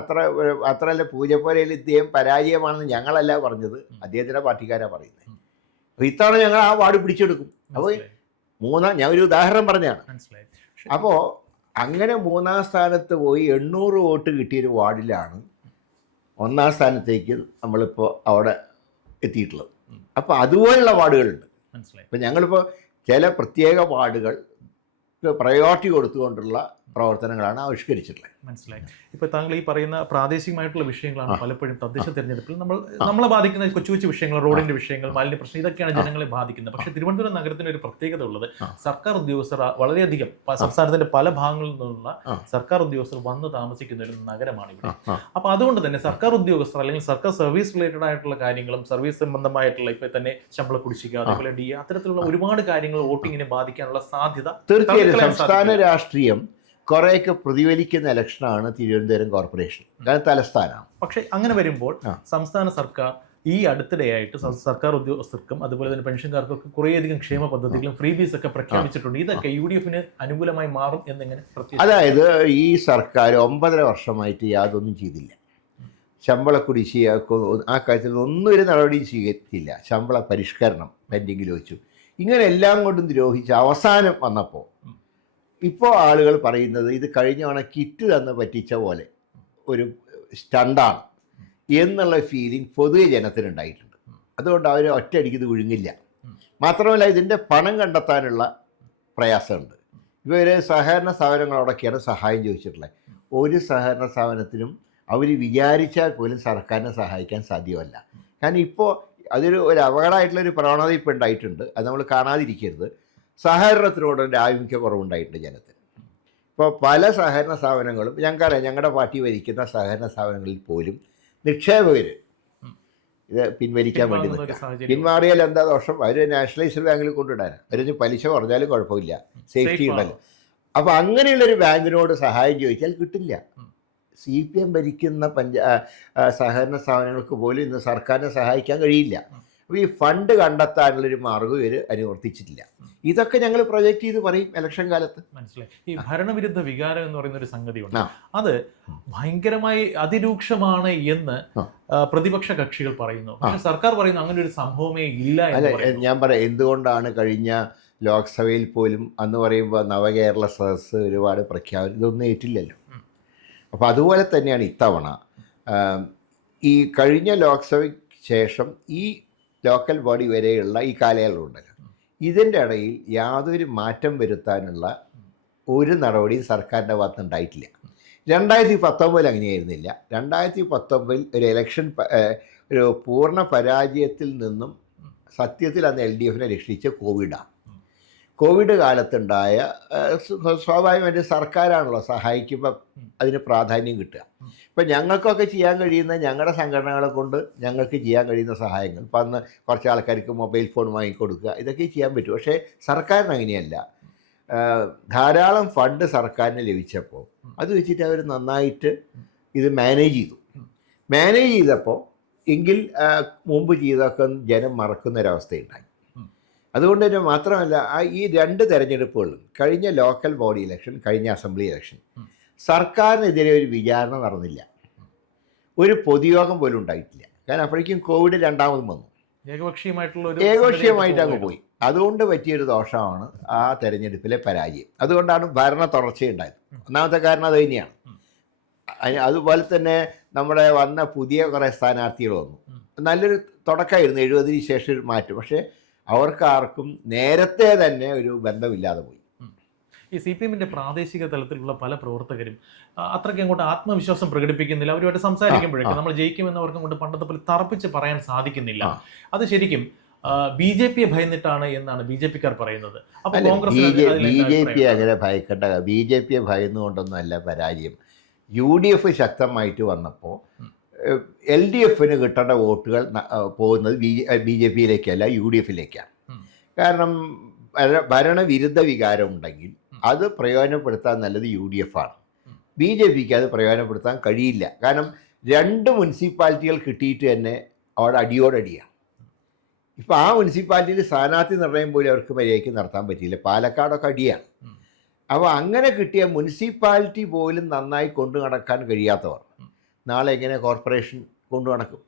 അത്രയല്ല പൂജപ്പുരയിൽ ഇദ്ദേഹം പരാജയമാണെന്ന് ഞങ്ങളല്ല പറഞ്ഞത്, അദ്ദേഹത്തിൻ്റെ പാർട്ടിക്കാരാണ് പറയുന്നത്. അപ്പോൾ ഇത്തവണ ഞങ്ങൾ ആ വാർഡ് പിടിച്ചെടുക്കും. അപ്പോൾ ഞാൻ ഒരു ഉദാഹരണം പറഞ്ഞാണ്. അപ്പോൾ അങ്ങനെ 3-ാം സ്ഥാനത്ത് പോയി 800 വോട്ട് കിട്ടിയൊരു വാർഡിലാണ് 1-ാം സ്ഥാനത്തേക്ക് നമ്മളിപ്പോൾ അവിടെ എത്തിയിട്ടുള്ളത്. അപ്പോൾ അതുപോലുള്ള വാർഡുകളുണ്ട്. ഇപ്പം ഞങ്ങളിപ്പോൾ ചില പ്രത്യേക വാർഡുകൾ പ്രയോറിറ്റി കൊടുത്തുകൊണ്ടുള്ള പ്രവർത്തനങ്ങളാണ് ആവിഷ്കരിച്ചിട്ടുള്ളത്. മനസ്സിലായി. ഇപ്പോൾ താങ്കൾ ഈ പറയുന്ന പ്രാദേശികമായിട്ടുള്ള വിഷയങ്ങളാണ് പലപ്പോഴും തദ്ദേശ തെരഞ്ഞെടുപ്പിൽ നമ്മളെ ബാധിക്കുന്ന കൊച്ചു കൊച്ചു വിഷയങ്ങൾ, റോഡിന്റെ വിഷയങ്ങൾ, മാലിന്യ പ്രശ്നം, ഇതൊക്കെയാണ് ജനങ്ങളെ ബാധിക്കുന്നത്. പക്ഷേ തിരുവനന്തപുരം നഗരത്തിന് ഒരു പ്രത്യേകത ഉള്ളത്, സർക്കാർ ഉദ്യോഗസ്ഥർ വളരെയധികം സംസ്ഥാനത്തിന്റെ പല ഭാഗങ്ങളിൽ നിന്നുള്ള സർക്കാർ ഉദ്യോഗസ്ഥർ വന്ന് താമസിക്കുന്ന ഒരു നഗരമാണ് ഇവിടെ. അപ്പോൾ അതുകൊണ്ട് തന്നെ സർക്കാർ ഉദ്യോഗസ്ഥർ അല്ലെങ്കിൽ സർക്കാർ സർവീസ് റിലേറ്റഡ് ആയിട്ടുള്ള കാര്യങ്ങളും സർവീസ് സംബന്ധമായിട്ടുള്ള ഇപ്പോൾ തന്നെ ശമ്പള കുടിശ്ശിക, അതേപോലെ ഡി അത്തരത്തിലുള്ള ഒരുപാട് കാര്യങ്ങൾ വോട്ടിങ്ങിനെ ബാധിക്കാനുള്ള സാധ്യത തീർച്ചയായും സംസ്ഥാന രാഷ്ട്രീയം കുറേയൊക്കെ പ്രതിഫലിക്കുന്ന ഇലക്ഷനാണ് തിരുവനന്തപുരം കോർപ്പറേഷൻ, കാരണം തലസ്ഥാനമാണ്. പക്ഷേ അങ്ങനെ വരുമ്പോൾ സംസ്ഥാന സർക്കാർ ഈ അടുത്തിടെയായിട്ട് സർക്കാർ ഉദ്യോഗസ്ഥർക്കും അതുപോലെ തന്നെ പെൻഷൻകാർക്കൊക്കെ കുറേയധികം ക്ഷേമ പദ്ധതികളും ഫ്രീ ബീസ് ഒക്കെ പ്രഖ്യാപിച്ചിട്ടുണ്ട്. ഇതൊക്കെ UDF അനുകൂലമായി മാറും എന്നിങ്ങനെ അതായത് ഈ സർക്കാർ 9.5 വർഷമായിട്ട് യാതൊന്നും ചെയ്തില്ല. ശമ്പള കുടിശ്ശിക ആ കാര്യത്തിൽ ഒന്നും ഒരു നടപടിയും സ്വീകരിച്ചില്ല. ശമ്പള പരിഷ്കരണം പെൻഡിങ്ങിൽ വെച്ചു. ഇങ്ങനെ എല്ലാം കൊണ്ടും ദ്രോഹിച്ച് അവസാനം വന്നപ്പോൾ ഇപ്പോൾ ആളുകൾ പറയുന്നത് ഇത് കഴിഞ്ഞ തവണ കിറ്റ് തന്ന് പറ്റിച്ച പോലെ ഒരു സ്റ്റണ്ടാണ് എന്നുള്ള ഫീലിംഗ് പൊതുവെ ജനത്തിനുണ്ടായിട്ടുണ്ട്. അതുകൊണ്ട് അവർ ഒറ്റയടിക്ക് ഇത് വിഴുങ്ങില്ല. മാത്രമല്ല ഇതിൻ്റെ പണം കണ്ടെത്താനുള്ള പ്രയാസമുണ്ട്. ഇവർ സഹകരണ സ്ഥാപനങ്ങളോടൊക്കെയാണ് സഹായം ചോദിച്ചിട്ടുള്ളത്. ഒരു സഹകരണ സ്ഥാപനത്തിനും അവർ വിചാരിച്ചാൽ പോലും സർക്കാരിനെ സഹായിക്കാൻ സാധ്യമല്ല. കാരണം ഇപ്പോൾ അതൊരു അപകടമായിട്ടുള്ളൊരു പ്രവണത ഇപ്പോൾ ഉണ്ടായിട്ടുണ്ട്. അത് നമ്മൾ കാണാതിരിക്കരുത്. സഹകരണത്തിനോടൊരു ആഭിമുഖ്യ കുറവുണ്ടായിട്ടുണ്ട് ജനത്തിന്. ഇപ്പോൾ പല സഹകരണ സ്ഥാപനങ്ങളും ഞങ്ങൾക്കറിയാം, ഞങ്ങളുടെ പാർട്ടി ഭരിക്കുന്ന സഹകരണ സ്ഥാപനങ്ങളിൽ പോലും നിക്ഷേപകർ ഇത് പിൻവലിക്കാൻ വേണ്ടി നിൽക്കുക. പിന്മാറിയാൽ എന്താ ദോഷം? അവർ നാഷണലൈസ്ഡ് ബാങ്കിൽ കൊണ്ടിടാനാണ്. അവരൊന്ന് പലിശ കുറഞ്ഞാലും കുഴപ്പമില്ല, സേഫ്റ്റി ഉണ്ടല്ലോ. അപ്പോൾ അങ്ങനെയുള്ളൊരു ബാങ്കിനോട് സഹായം ചോദിച്ചാൽ കിട്ടില്ല. CPM ഭരിക്കുന്ന സഹകരണ സ്ഥാപനങ്ങൾക്ക് പോലും ഇന്ന് സർക്കാരിനെ സഹായിക്കാൻ കഴിയില്ല. അപ്പോൾ ഈ ഫണ്ട് കണ്ടെത്താനുള്ളൊരു മാർഗ്ഗം ഇവർ അനുവർത്തിച്ചിട്ടില്ല. ഇതൊക്കെ ഞങ്ങൾ പ്രൊജക്റ്റ് ചെയ്ത് പറയും ഇലക്ഷൻ കാലത്ത്. മനസ്സിലായി. ഈ ഭരണവിരുദ്ധ വികാരം എന്ന് പറയുന്ന ഒരു സംഗതിയുണ്ട്, അത് ഭയങ്കരമായി അതിരൂക്ഷമാണ് എന്ന് പ്രതിപക്ഷ കക്ഷികൾ പറയുന്നു. പക്ഷെ സർക്കാർ പറയുന്നു അങ്ങനെ ഒരു സംഭവമേ ഇല്ല. ഞാൻ പറയാം എന്തുകൊണ്ടാണ് കഴിഞ്ഞ ലോക്സഭയിൽ പോലും അന്ന് പറയുമ്പോൾ നവകേരള സദസ്സ് ഒരുപാട് പ്രഖ്യാപനം ഇതൊന്നും ഏറ്റില്ലല്ലോ. അപ്പോൾ അതുപോലെ തന്നെയാണ് ഇത്തവണ ഈ കഴിഞ്ഞ ലോക്സഭയ്ക്ക് ശേഷം ഈ ലോക്കൽ ബോഡി വരെയുള്ള ഈ കാലയളവുണ്ടല്ലോ, ഇതിൻ്റെ ഇടയിൽ യാതൊരു മാറ്റം വരുത്താനുള്ള ഒരു നടപടിയും സർക്കാരിൻ്റെ ഭാഗത്ത് ഉണ്ടായിട്ടില്ല. 2019 അങ്ങനെയായിരുന്നില്ല. 2019 ഒരു ഇലക്ഷൻ ഒരു പൂർണ്ണ പരാജയത്തിൽ നിന്നും സത്യത്തിൽ അന്ന് LDFനെ രക്ഷിച്ച കോവിഡാണ്. കോവിഡ് കാലത്തുണ്ടായ സ്വാഭാവികമായിട്ട് സർക്കാരാണല്ലോ സഹായിക്കുമ്പോൾ അതിന് പ്രാധാന്യം കിട്ടുക. ഇപ്പം ഞങ്ങൾക്കൊക്കെ ചെയ്യാൻ കഴിയുന്ന ഞങ്ങളുടെ സംഘടനകളെ കൊണ്ട് ഞങ്ങൾക്ക് ചെയ്യാൻ കഴിയുന്ന സഹായങ്ങൾ, ഇപ്പം അന്ന് കുറച്ച് ആൾക്കാർക്ക് മൊബൈൽ ഫോൺ വാങ്ങിക്കൊടുക്കുക, ഇതൊക്കെ ചെയ്യാൻ പറ്റും. പക്ഷേ സർക്കാരിന് അങ്ങനെയല്ല. ധാരാളം ഫണ്ട് സർക്കാരിന് ലഭിച്ചപ്പോൾ അത് വെച്ചിട്ട് അവർ നന്നായിട്ട് ഇത് മാനേജ് ചെയ്തപ്പോൾ എങ്കിൽ മുമ്പ് ചെയ്തൊക്കെ ജനം മറക്കുന്നൊരവസ്ഥയുണ്ടായി. അതുകൊണ്ട് തന്നെ മാത്രമല്ല ഈ 2 തെരഞ്ഞെടുപ്പുകളും കഴിഞ്ഞ ലോക്കൽ ബോഡി ഇലക്ഷൻ, കഴിഞ്ഞ അസംബ്ലി ഇലക്ഷൻ സർക്കാരിനെതിരെ ഒരു വിചാരണ നടന്നില്ല. ഒരു പൊതുയോഗം പോലും ഉണ്ടായിട്ടില്ല. കാരണം അപ്പോഴേക്കും കോവിഡ് രണ്ടാമതും വന്നു, ഏകപക്ഷീയമായിട്ട് അങ്ങ് പോയി. അതുകൊണ്ട് പറ്റിയൊരു ദോഷമാണ് ആ തെരഞ്ഞെടുപ്പിലെ പരാജയം. അതുകൊണ്ടാണ് ഭരണ തുടർച്ചയുണ്ടായത്. ഒന്നാമത്തെ കാരണം അത് തന്നെയാണ്. അതുപോലെ തന്നെ നമ്മുടെ വന്ന പുതിയ കുറേ സ്ഥാനാർത്ഥികൾ വന്നു. നല്ലൊരു തുടക്കമായിരുന്നു. 70-ന് ശേഷം ഒരു മാറ്റം. പക്ഷേ അവർക്കാർക്കും നേരത്തെ തന്നെ ഒരു ബന്ധമില്ലാതെ പോയി. ഈ CPM-ന്റെ പ്രാദേശിക തലത്തിലുള്ള പല പ്രവർത്തകരും അത്രയ്ക്ക് അങ്ങോട്ട് ആത്മവിശ്വാസം പ്രകടിപ്പിക്കുന്നില്ല. അവരുമായിട്ട് സംസാരിക്കുമ്പോഴേക്കും നമ്മൾ ജയിക്കുമെന്നവർക്കും കൊണ്ട് പണ്ടത്തെ പോലെ തറപ്പിച്ച് പറയാൻ സാധിക്കുന്നില്ല. അത് ശരിക്കും BJP-യെ ഭയന്നിട്ടാണ് എന്നാണ് BJP-ക്കാർ പറയുന്നത്. അപ്പോൾ കോൺഗ്രസ് BJP അങ്ങനെ ഭയക്കേണ്ട, BJP-യെ ഭയന്നുകൊണ്ടൊന്നും അല്ല പരാജയം. UDF ശക്തമായിട്ട് വന്നപ്പോൾ LDF-ന് കിട്ടേണ്ട വോട്ടുകൾ പോകുന്നത് BJP-യിലേക്കല്ല, UDF-ലേക്കാണ്. കാരണം ഭരണവിരുദ്ധ വികാരം ഉണ്ടെങ്കിൽ അത് പ്രയോജനപ്പെടുത്താൻ നല്ലത് UDF ആണ്. BJP-ക്ക് അത് പ്രയോജനപ്പെടുത്താൻ കഴിയില്ല. കാരണം 2 മുനിസിപ്പാലിറ്റികൾ കിട്ടിയിട്ട് തന്നെ അവിടെ അടിയോടടിയാണ്. ഇപ്പോൾ ആ മുനിസിപ്പാലിറ്റിയിൽ സ്ഥാനാർത്ഥി നിർണ്ണയം പോലും അവർക്ക് മര്യാദയ്ക്ക് നടത്താൻ പറ്റിയില്ല. പാലക്കാടൊക്കെ അടിയാണ്. അപ്പോൾ അങ്ങനെ കിട്ടിയ മുനിസിപ്പാലിറ്റി പോലും നന്നായി കൊണ്ടു നടക്കാൻ കഴിയാത്തവർ നാളെ എങ്ങനെ കോർപ്പറേഷൻ കൊണ്ടു നടക്കും?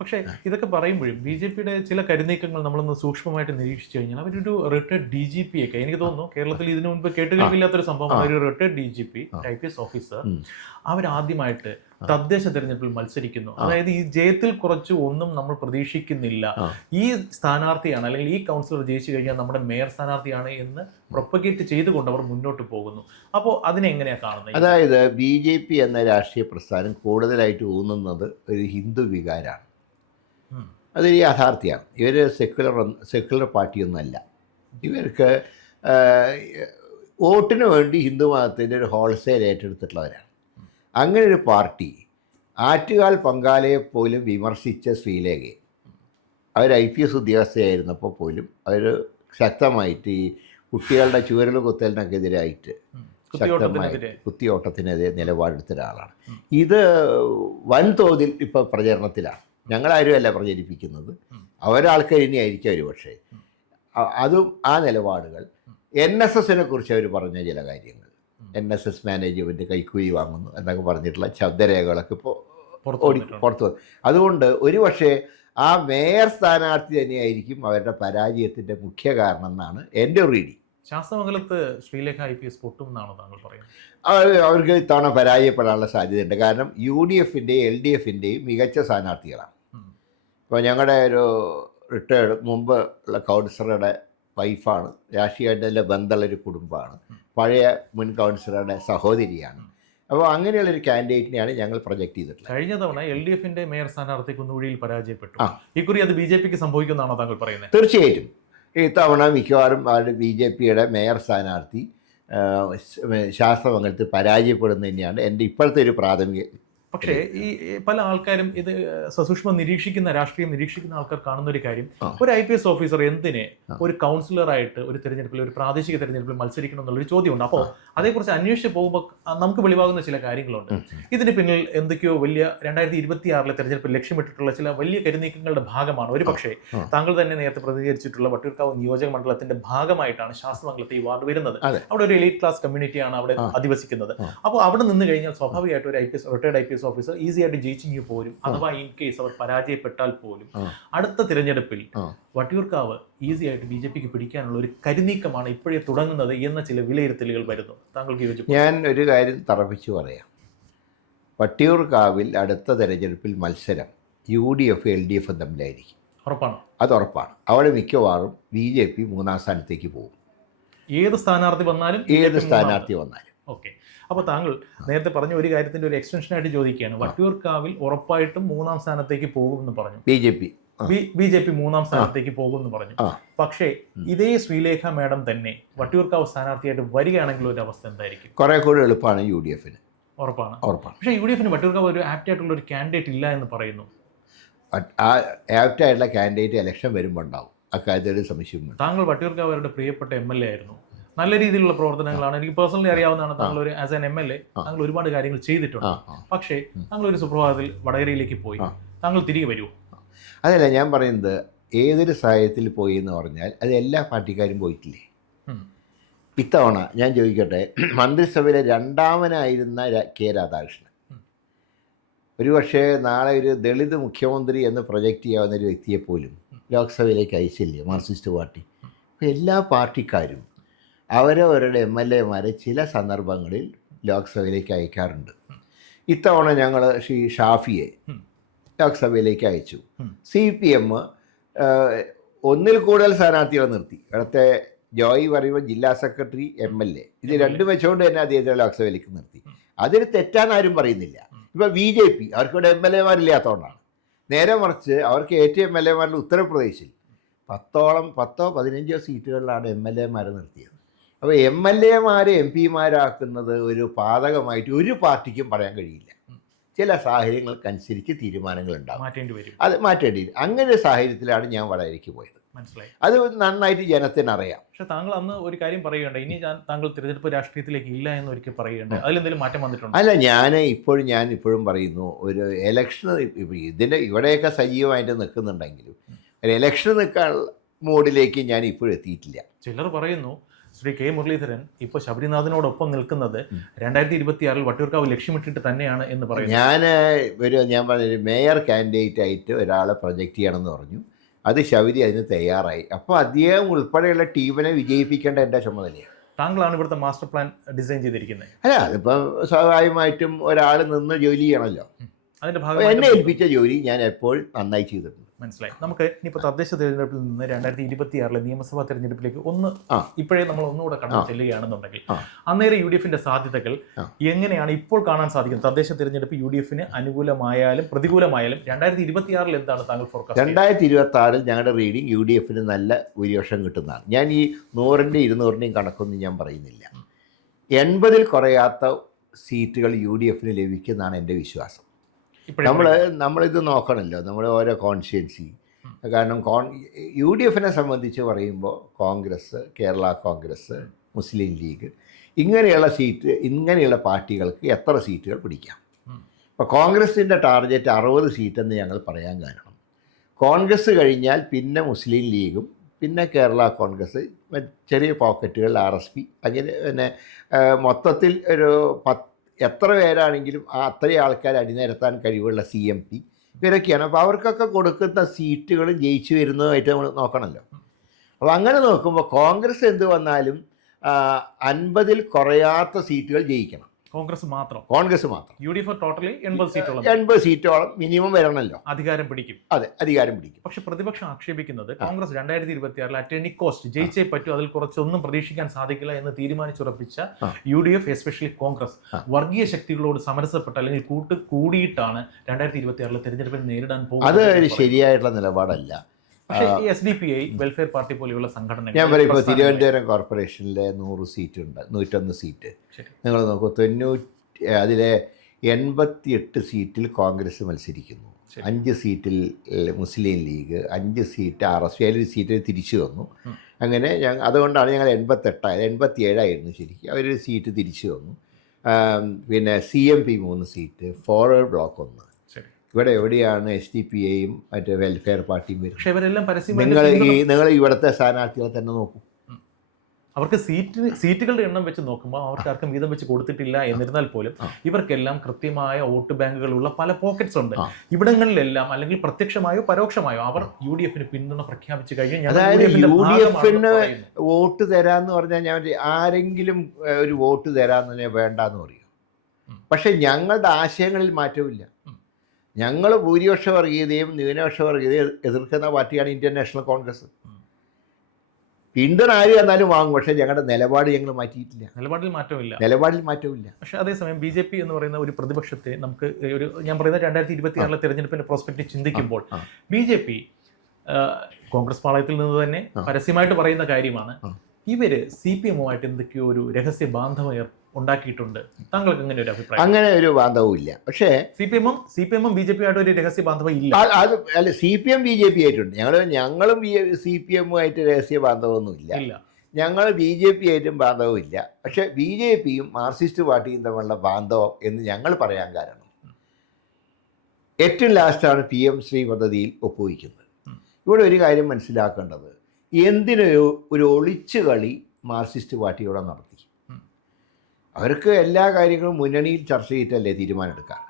പക്ഷേ ഇതൊക്കെ പറയുമ്പോഴും BJP-യുടെ ചില കരുനീക്കങ്ങൾ നമ്മളൊന്ന് സൂക്ഷ്മമായിട്ട് നിരീക്ഷിച്ചു കഴിഞ്ഞാൽ അവരൊരു റിട്ടയർഡ് DGP-യൊക്കെ, എനിക്ക് തോന്നുന്നു കേരളത്തിൽ ഇതിനു മുൻപ് കേട്ടുകേൾവില്ലാത്തൊരു സംഭവം, ഒരു റിട്ടയർഡ് DGP IPS ഓഫീസർ അവരാദ്യമായിട്ട് തദ്ദേശ തെരഞ്ഞെടുപ്പിൽ മത്സരിക്കുന്നു. അതായത് ഈ ജയത്തിൽ കുറച്ച് ഒന്നും നമ്മൾ പ്രതീക്ഷിക്കുന്നില്ല, ഈ സ്ഥാനാർത്ഥിയാണ് അല്ലെങ്കിൽ ഈ കൗൺസിലർ ജയിച്ചു കഴിഞ്ഞാൽ നമ്മുടെ മേയർ സ്ഥാനാർത്ഥിയാണ് എന്ന് പ്രൊപ്പഗേറ്റ് ചെയ്തുകൊണ്ട് അവർ മുന്നോട്ട് പോകുന്നു. അപ്പോൾ അതിനെങ്ങനെയാണ് കാണുന്നത്? അതായത് BJP എന്ന രാഷ്ട്രീയ പ്രസ്ഥാനം കൂടുതലായിട്ട് ഊന്നുന്നത് ഒരു ഹിന്ദു വികാരമാണ്. അതൊരു യാഥാർത്ഥ്യമാണ്. ഇവർ സെക്യുലർ പാർട്ടിയൊന്നുമല്ല. ഇവർക്ക് വോട്ടിന് വേണ്ടി ഹിന്ദു മതത്തിൻ്റെ ഒരു ഹോൾസെയിൽ ഏറ്റെടുത്തിട്ടുള്ളവരാണ്. അങ്ങനെ ഒരു പാർട്ടി ആറ്റുകാൽ പൊങ്കാലയെ പോലും വിമർശിച്ച ശ്രീലേഖയെ, അവർ IPS ഉദ്യോഗസ്ഥയായിരുന്നപ്പോൾ പോലും അവർ ശക്തമായിട്ട് ഈ കുട്ടികളുടെ ചൂരൽ കുത്തലിനൊക്കെ എതിരായിട്ട് ശക്തമായിട്ട് കുത്തിയോട്ടത്തിനെതിരെ നിലപാടെടുത്ത ഒരാളാണ്. ഇത് വൻതോതിൽ ഇപ്പോൾ പ്രചരണത്തിലാണ്. ഞങ്ങളാരുമല്ല പ്രചരിപ്പിക്കുന്നത്, അവരാൾക്കാർ ഇനി ആയിരിക്കും അവർ. പക്ഷേ അതും ആ നിലപാടുകൾ NSS-നെ കുറിച്ച് അവർ പറഞ്ഞ ചില കാര്യങ്ങൾ, NSS മാനേജ്മെൻറ്റ് കൈക്കൂലി വാങ്ങുന്നു എന്നൊക്കെ പറഞ്ഞിട്ടുള്ള ശബ്ദരേഖകളൊക്കെ ഇപ്പോൾ പുറത്തു വന്നു. അതുകൊണ്ട് ഒരു പക്ഷേ ആ മേയർ സ്ഥാനാർത്ഥി തന്നെയായിരിക്കും അവരുടെ പരാജയത്തിൻ്റെ മുഖ്യ കാരണം എന്നാണ് എൻ്റെ റീഡിങ്. ശാസ്തമംഗലത്ത് ശ്രീലേഖ IPS പൊട്ടും എന്നാണ് താങ്കൾ പറയുന്നത്? അവർക്ക് ഇത്തവണ പരാജയപ്പെടാനുള്ള സാധ്യതയുണ്ട്. കാരണം UDF-ൻ്റെയും LDF-ൻ്റെയും മികച്ച സ്ഥാനാർത്ഥികളാണ്. ഇപ്പോൾ ഞങ്ങളുടെ ഒരു റിട്ടയർഡ് മുമ്പ് ഉള്ള കൗൺസിലറുടെ വൈഫാണ്, രാഷ്ട്രീയമായിട്ട് നല്ല ബന്ധമുള്ളൊരു കുടുംബമാണ്, പഴയ മുൻ കൗൺസിലറുടെ സഹോദരിയാണ്. അപ്പോൾ അങ്ങനെയുള്ളൊരു കാൻഡിഡേറ്റിനെയാണ് ഞങ്ങൾ പ്രൊജക്റ്റ് ചെയ്തിട്ടുള്ളത്. കഴിഞ്ഞ തവണ LDF-ൻ്റെ മേയർ സ്ഥാനാർത്ഥി കുന്നുകുഴിയിൽ പരാജയപ്പെട്ടു. ഇക്കുറി അത് BJP-ക്ക് സംഭവിക്കുമെന്നാണോ താങ്കൾ പറയുന്നത്? തീർച്ചയായിട്ടും ഇത്തവണ മിക്കവാറും BJP-യുടെ മേയർ സ്ഥാനാർത്ഥി ശാസ്തമംഗലത്ത് പരാജയപ്പെടുന്നത് തന്നെയാണ് എൻ്റെ ഇപ്പോഴത്തെ ഒരു പ്രാഥമിക. പക്ഷേ ഈ പല ആൾക്കാരും ഇത് സസൂക്ഷ്മം നിരീക്ഷിക്കുന്ന, രാഷ്ട്രീയം നിരീക്ഷിക്കുന്ന ആൾക്കാർ കാണുന്ന ഒരു കാര്യം, ഒരു IPS ഓഫീസർ എന്തിനെ ഒരു കൗൺസിലറായിട്ട് ഒരു തെരഞ്ഞെടുപ്പിൽ, ഒരു പ്രാദേശിക തെരഞ്ഞെടുപ്പിൽ മത്സരിക്കണം എന്നുള്ളൊരു ചോദ്യമുണ്ട്. അപ്പോൾ അതേക്കുറിച്ച് അന്വേഷിച്ച് പോകുമ്പോൾ നമുക്ക് വെളിവാകുന്ന ചില കാര്യങ്ങളുണ്ട്. ഇതിന് പിന്നിൽ എന്തൊക്കെയോ വലിയ 2026 തെരഞ്ഞെടുപ്പിൽ ലക്ഷ്യമിട്ടിട്ടുള്ള ചില വലിയ കരുനീക്കങ്ങളുടെ ഭാഗമാണ്. ഒരു പക്ഷേ താങ്കൾ തന്നെ നേരത്തെ പ്രതികരിച്ചിട്ടുള്ള വട്ടിയൂർക്കാവ് നിയോജക മണ്ഡലത്തിന്റെ ഭാഗമായിട്ടാണ് ശാസ്തമംഗലത്തെ ഈ വാർഡ് വരുന്നത്. അവിടെ ഒരു എലീറ്റ് ക്ലാസ് കമ്മ്യൂണിറ്റിയാണ് അവിടെ അധിവസിക്കുന്നത്. അപ്പോൾ അവിടെ നിന്ന് കഴിഞ്ഞാൽ സ്വാഭാവികമായിട്ട് ഒരു റിട്ടയർഡ് IPS ഓഫീസർ ഈസി ആയിട്ട് ജയിച്ചിങ്ങി പോരും. അഥവാ ഇൻ കേസ് അവർ പരാജയപ്പെട്ടാൽ പോലും അടുത്ത തിരഞ്ഞെടുപ്പിൽ വട്ടിയൂർക്കാവ് ഈസി ആയിട്ട് BJP-ക്ക് പിടിക്കാനുള്ള ഒരു കരുനീക്കമാണ് ഇപ്പോഴേ തുടങ്ങുന്നത് എന്ന ചില വിലയിരുത്തലുകൾ വരുന്നു. താങ്കൾക്ക് യോജിച്ചു? ഞാൻ ഒരു കാര്യം തറപ്പിച്ചു പറയാം. വട്ടിയൂർക്കാവിൽ അടുത്ത തെരഞ്ഞെടുപ്പിൽ മത്സരം UDF LDF തമ്മിലായിരിക്കും. ഉറപ്പാണ്? അത് ഉറപ്പാണ്. അവിടെ മിക്കവാറും BJP 3ാം സ്ഥാനത്തേക്ക് പോകും. ഏത് സ്ഥാനാർത്ഥി വന്നാലും? ഏത് സ്ഥാനാർത്ഥി വന്നാലും. ഓക്കെ. അപ്പോൾ താങ്കൾ നേരത്തെ പറഞ്ഞ ഒരു കാര്യത്തിന്റെ ഒരു എക്സ്റ്റൻഷനായിട്ട് ചോദിക്കുകയാണ്. വട്ടിയൂർക്കാവിൽ ഉറപ്പായിട്ടും 3ാം സ്ഥാനത്തേക്ക് പോകുമെന്ന് പറഞ്ഞു. BJP 3ാം സ്ഥാനത്തേക്ക് പോകുമെന്ന് പറഞ്ഞു. പക്ഷേ ഇതേ ശ്രീലേഖ മാഡം തന്നെ വട്ടിയൂർക്കാവ് സ്ഥാനാർത്ഥിയായിട്ട് വരികയാണെങ്കിൽ ഒരു അവസ്ഥ എന്തായിരിക്കും? കുറെ കൂടി എളുപ്പമാണ് UDF-ന്. ഉറപ്പാണ്. പക്ഷേ UDF-ന് വട്ടിയൂർക്കാവ് ഒരു ആപ്റ്റ് ആയിട്ടുള്ള ഒരു കാൻഡിഡേറ്റ് ഇല്ല എന്ന് പറയുന്നു. ആ ആപ്റ്റ് ആയിട്ടുള്ള കാൻഡിഡേറ്റ് ഇലക്ഷൻ വരുമ്പോൾ ഉണ്ടാവും. അക്കാര്യത്തിൽ സംശയം. താങ്കൾ വട്ടിയൂർക്കാവ് പ്രിയപ്പെട്ട MLA ആയിരുന്നു. നല്ല രീതിയിലുള്ള പ്രവർത്തനങ്ങളാണ്, എനിക്ക് പേഴ്സണലി അറിയാവുന്നതാണ്. താങ്കൾ ഒരു ആസ് എൻ MLA താങ്കൾ ഒരുപാട് കാര്യങ്ങൾ ചെയ്തിട്ടുണ്ട്. പക്ഷേ താങ്കൾ ഒരു സുപ്രഭാതത്തിൽ വടകരയിലേക്ക് പോയി. താങ്കൾ തിരികെ വരുമോ? അതല്ല ഞാൻ പറയുന്നത്, ഏതൊരു സാഹചര്യത്തിൽ പോയി എന്ന് പറഞ്ഞാൽ അത് എല്ലാ പാർട്ടിക്കാരും പോയിട്ടില്ലേ. ഇത്തവണ ഞാൻ ചോദിക്കട്ടെ, മന്ത്രിസഭയിലെ 2ാമനായിരുന്ന K. രാധാകൃഷ്ണൻ ഒരുപക്ഷെ നാളെ ഒരു ദളിത് മുഖ്യമന്ത്രി എന്ന് പ്രൊജക്റ്റ് ചെയ്യാവുന്ന ഒരു വ്യക്തിയെപ്പോലും ലോക്സഭയിലേക്ക് അയച്ചില്ലേ മാർക്സിസ്റ്റ് പാർട്ടി. അപ്പോൾ എല്ലാ പാർട്ടിക്കാരും അവരവരുടെ MLA-മാരെ ചില സന്ദർഭങ്ങളിൽ ലോക്സഭയിലേക്ക് അയക്കാറുണ്ട്. ഇത്തവണ ഞങ്ങൾ ശ്രീ ഷാഫിയെ ലോക്സഭയിലേക്ക് അയച്ചു. CPM ഒന്നിൽ കൂടുതൽ സ്ഥാനാർത്ഥികളെ നിർത്തി. ഇവിടുത്തെ ജോയി പറയുമ്പോൾ ജില്ലാ സെക്രട്ടറി MLA ഇത് രണ്ടും വെച്ചുകൊണ്ട് തന്നെ അദ്ദേഹത്തെ ലോക്സഭയിലേക്ക് നിർത്തി. അതൊരു തെറ്റാന്ന് ആരും പറയുന്നില്ല. ഇപ്പോൾ BJP അവർക്കിവിടെ MLA മാരില്ലാത്തതുകൊണ്ടാണ്. നേരെ മറിച്ച് അവർക്ക് ഏറ്റവും MLA-മാരിൽ ഉത്തർപ്രദേശിൽ 10-15 സീറ്റുകളിലാണ് MLA-മാരെ നിർത്തിയത്. അപ്പോൾ MLA-മാരെ MP-മാരാക്കുന്നത് ഒരു പാതകമായിട്ട് ഒരു പാർട്ടിക്കും പറയാൻ കഴിയില്ല. ചില സാഹചര്യങ്ങൾക്കനുസരിച്ച് തീരുമാനങ്ങൾ ഉണ്ടാകും, അത് മാറ്റേണ്ടി വരും. അങ്ങനെ ഒരു സാഹചര്യത്തിലാണ് ഞാൻ വടകരയ്ക്ക് പോയത്. മനസ്സിലായി. അത് നന്നായിട്ട് ജനത്തിന് അറിയാം. പക്ഷെ താങ്കൾ അന്ന് ഒരു കാര്യം പറയുകയുണ്ട്, ഇനി താങ്കൾ തിരഞ്ഞെടുപ്പ് രാഷ്ട്രീയത്തിലേക്ക് ഇല്ല എന്ന് ഒരിക്കൽ പറയുകയുണ്ട്. അതിലെന്തെങ്കിലും മാറ്റം വന്നിട്ടുണ്ടോ? അല്ല, ഞാൻ ഇപ്പോഴും പറയുന്നു, ഒരു ഇലക്ഷൻ ഇവിടെയൊക്കെ സജീവമായിട്ട് നിൽക്കുന്നുണ്ടെങ്കിലും ഒരു ഇലക്ഷൻ നിൽക്കാൻ മോഡിലേക്ക് ഞാൻ ഇപ്പോഴും എത്തിയിട്ടില്ല. ചിലർ പറയുന്നു ശ്രീ K. മുരളീധരൻ ഇപ്പോൾ ശബരിനാഥിനോടൊപ്പം നിൽക്കുന്നത് 2026 വട്ടിയൂർക്കാവ് ലക്ഷ്യമിട്ടിട്ട് തന്നെയാണ് എന്ന് പറയുന്നു. ഞാൻ പറഞ്ഞൊരു മേയർ കാൻഡിഡേറ്റ് ആയിട്ട് ഒരാളെ പ്രൊജക്റ്റ് ചെയ്യണമെന്ന് പറഞ്ഞു. അത് ശബരി അതിന് തയ്യാറായി. അപ്പോൾ അദ്ദേഹം ഉൾപ്പെടെയുള്ള ടീമിനെ വിജയിപ്പിക്കേണ്ട എൻ്റെ ചുമതലയാണ്. താങ്കളാണ് ഇവിടുത്തെ മാസ്റ്റർ പ്ലാൻ ഡിസൈൻ ചെയ്തിരിക്കുന്നത്. അല്ല, അതിപ്പം സ്വാഭാവികമായിട്ടും ഒരാൾ നിന്ന് ജോലി ചെയ്യണമല്ലോ. അതിൻ്റെ ഭാഗമായി എന്നെ ഏൽപ്പിച്ച ജോലി ഞാൻ എപ്പോഴും നന്നായി ചെയ്തിട്ടുണ്ട്. മനസ്സിലായി. നമുക്ക് ഇനിയിപ്പോൾ തദ്ദേശ തെരഞ്ഞെടുപ്പിൽ നിന്ന് 2026 നിയമസഭാ തെരഞ്ഞെടുപ്പിലേക്ക് ഇപ്പോഴേ നമ്മൾ ഒന്നുകൂടെ കടന്നു ചെല്ലുകയാണെന്നുണ്ടെങ്കിൽ അന്നേരം UDF-ന്റെ സാധ്യതകൾ എങ്ങനെയാണ് ഇപ്പോൾ കാണാൻ സാധിക്കുന്നത്? തദ്ദേശ തെരഞ്ഞെടുപ്പ് UDF-ന് അനുകൂലമായാലും പ്രതികൂലമായാലും 2026 എന്താണ് താങ്കൾ ഫോർകാസ്റ്റ്? 2026 ഞങ്ങളുടെ റീഡിംഗ് UDF-ന് നല്ല ഭൂരിപക്ഷം കിട്ടുന്നതാണ്. ഞാൻ ഈ 100-ന്റെയും 200-ന്റെയും കണക്കൊന്നും ഞാൻ പറയുന്നില്ല. 80-ൽ കുറയാത്ത സീറ്റുകൾ UDF-ന് ലഭിക്കുന്നതാണ് എൻ്റെ വിശ്വാസം. നമ്മളിത് നോക്കണമല്ലോ, നമ്മുടെ ഓരോ കോൺസ്റ്റിറ്റ്യുവൻസി. കാരണം UDF-നെ സംബന്ധിച്ച് പറയുമ്പോൾ കോൺഗ്രസ്, കേരള കോൺഗ്രസ്, മുസ്ലിം ലീഗ് ഇങ്ങനെയുള്ള പാർട്ടികൾക്ക് എത്ര സീറ്റുകൾ പിടിക്കാം? ഇപ്പോൾ കോൺഗ്രസിൻ്റെ ടാർഗറ്റ് 60 സീറ്റെന്ന് ഞങ്ങൾ പറയാൻ കാരണം, കോൺഗ്രസ് കഴിഞ്ഞാൽ പിന്നെ മുസ്ലിം ലീഗും പിന്നെ കേരള കോൺഗ്രസ്, ചെറിയ പോക്കറ്റുകൾ RSP, അങ്ങനെ പിന്നെ മൊത്തത്തിൽ ഒരു എത്ര പേരാണെങ്കിലും അത്രയും ആൾക്കാർ അണിനിരത്താൻ കഴിവുള്ള CMP ഇവരൊക്കെയാണ്. അപ്പോൾ അവർക്കൊക്കെ കൊടുക്കുന്ന സീറ്റുകൾ ജയിച്ചു വരുന്നതായിട്ട് നമ്മൾ നോക്കണമല്ലോ. അപ്പോൾ അങ്ങനെ നോക്കുമ്പോൾ കോൺഗ്രസ് എന്ത് വന്നാലും 50-ൽ കുറയാത്ത സീറ്റുകൾ ജയിക്കണം. കോൺഗ്രസ് മാത്രം. UDF ടോട്ടലി 80 സീറ്റോളം മിനിമം വരണമല്ലോ. അധികാരം പിടിക്കും. അതെ, അധികാരം പിടിക്കും. പക്ഷെ പ്രതിപക്ഷം ആക്ഷേപിക്കുന്നത് കോൺഗ്രസ് 2026 അറ്റ് എനി കോസ്റ്റ് ജയിച്ചേ പറ്റൂ, അതിൽ കുറച്ചൊന്നും പ്രതീക്ഷിക്കാൻ സാധിക്കില്ല എന്ന് തീരുമാനിച്ചുറപ്പിച്ച UDF, എസ്പെഷ്യലി കോൺഗ്രസ്, വർഗീയ ശക്തികളോട് സമരസപ്പെട്ട അല്ലെങ്കിൽ കൂടിയിട്ടാണ് 2026 തെരഞ്ഞെടുപ്പിൽ നേരിടാൻ പോകുന്നത്. അത് ഒരു ശരിയായിട്ടുള്ള നിലപാടല്ല. പക്ഷേ ഈ SDPI, വെൽഫെയർ പാർട്ടി പോലെയുള്ള സംഘടനകൾ, ഞാൻ പറയും, ഇപ്പോൾ തിരുവനന്തപുരം കോർപ്പറേഷനിലെ 100 സീറ്റുണ്ട്, 101 സീറ്റ്. നിങ്ങൾ നോക്കൂ, അതിലെ 88 സീറ്റിൽ കോൺഗ്രസ് മത്സരിക്കുന്നു, 5 സീറ്റിൽ മുസ്ലിം ലീഗ്, 5 സീറ്റ് RSP, 7 സീറ്റിൽ തിരിച്ചു വന്നു. അങ്ങനെ അതുകൊണ്ടാണ് ഞങ്ങൾ 87 ശരിക്കും. അവരൊരു സീറ്റ് തിരിച്ചു വന്നു. പിന്നെ CMP 3 സീറ്റ്, ഫോർവേഡ് ബ്ലോക്ക് 1. ഇവിടെ എവിടെയാണ് SDPIയും മറ്റേ വെൽഫെയർ പാർട്ടിയും വരും? പക്ഷേ ഇവരെല്ലാം നിങ്ങൾ ഇവിടുത്തെ സ്ഥാനാർത്ഥികളെ തന്നെ നോക്കൂ. അവർക്ക് സീറ്റുകളുടെ എണ്ണം വെച്ച് നോക്കുമ്പോൾ അവർക്ക് ആർക്കും വീതം വെച്ച് കൊടുത്തിട്ടില്ല. എന്നിരുന്നാൽ പോലും ഇവർക്കെല്ലാം കൃത്യമായ വോട്ട് ബാങ്കുകളുള്ള പല പോക്കറ്റ്സ് ഉണ്ട്. ഇവിടങ്ങളിലെല്ലാം അല്ലെങ്കിൽ പ്രത്യക്ഷമായോ പരോക്ഷമായോ അവർ UDF-ന് പിന്തുണ പ്രഖ്യാപിച്ചു കഴിഞ്ഞാൽ, അതായത് UDF-ന് വോട്ട് തരാന്ന് പറഞ്ഞാൽ ഞാൻ ആരെങ്കിലും ഒരു വോട്ട് തരാന്ന് വേണ്ടാന്ന് പറയും. പക്ഷെ ഞങ്ങളുടെ ആശയങ്ങളിൽ മാറ്റമില്ല. ഞങ്ങൾ ഭൂരിപക്ഷ വർഗീയതയും ന്യൂനപക്ഷ വർഗീയതയും എതിർക്കുന്ന പാർട്ടിയാണ് ഇന്ത്യൻ നാഷണൽ കോൺഗ്രസ്. പിന്തുണ ആര് എന്നാലും വാങ്ങും, പക്ഷേ ഞങ്ങളുടെ നിലപാട് ഞങ്ങൾ മാറ്റിയിട്ടില്ല. നിലപാടിൽ മാറ്റമില്ല. പക്ഷേ അതേസമയം BJP എന്ന് പറയുന്ന ഒരു പ്രതിപക്ഷത്തെ നമുക്ക് ഞാൻ പറയുന്ന 2026 തെരഞ്ഞെടുപ്പിന്റെ പ്രോസ്പെക്റ്റ് ചിന്തിക്കുമ്പോൾ BJP കോൺഗ്രസ് പാളയത്തിൽ നിന്ന് തന്നെ പരസ്യമായിട്ട് പറയുന്ന കാര്യമാണ്, ഇവര് CPM-ഉമായിട്ട് എന്തൊക്കെയോ ഒരു രഹസ്യ ബാന്ധവം ഉണ്ടാക്കിയിട്ടുണ്ട്. താങ്കൾക്ക് അങ്ങനെ ഒരു അഭിപ്രായം? അങ്ങനെ ഒരു ബാന്ധവും ഇല്ല. പക്ഷേ CPM-ഉം BJP-ആയിട്ട് ഒരു രഹസ്യ ബാന്ധവം ഇല്ല. അല്ല, CPM BJP ആയിട്ടുണ്ട്. ഞങ്ങളും CPM-ഉമായിട്ട് രഹസ്യ ബാന്ധവമൊന്നും ഇല്ല. ഞങ്ങൾ BJP ആയിട്ടും ബാന്ധവവും ഇല്ല. പക്ഷേ BJP-യും മാർക്സിസ്റ്റ് പാർട്ടിയും തമ്മിലുള്ള ബാന്ധവം എന്ന് ഞങ്ങൾ പറയാൻ കാരണം, ഏറ്റവും ലാസ്റ്റാണ് PM ശ്രീ പദ്ധതിയിൽ ഒപ്പുവയ്ക്കുന്നത്. ഇവിടെ ഒരു കാര്യം മനസ്സിലാക്കേണ്ടത്, ഒരു ഒളിച്ചു കളി മാർക്സിസ്റ്റ് പാർട്ടിയോടെ നടത്തി. അവർക്ക് എല്ലാ കാര്യങ്ങളും മുന്നണിയിൽ ചർച്ച ചെയ്തിട്ടല്ലേ തീരുമാനമെടുക്കാൻ.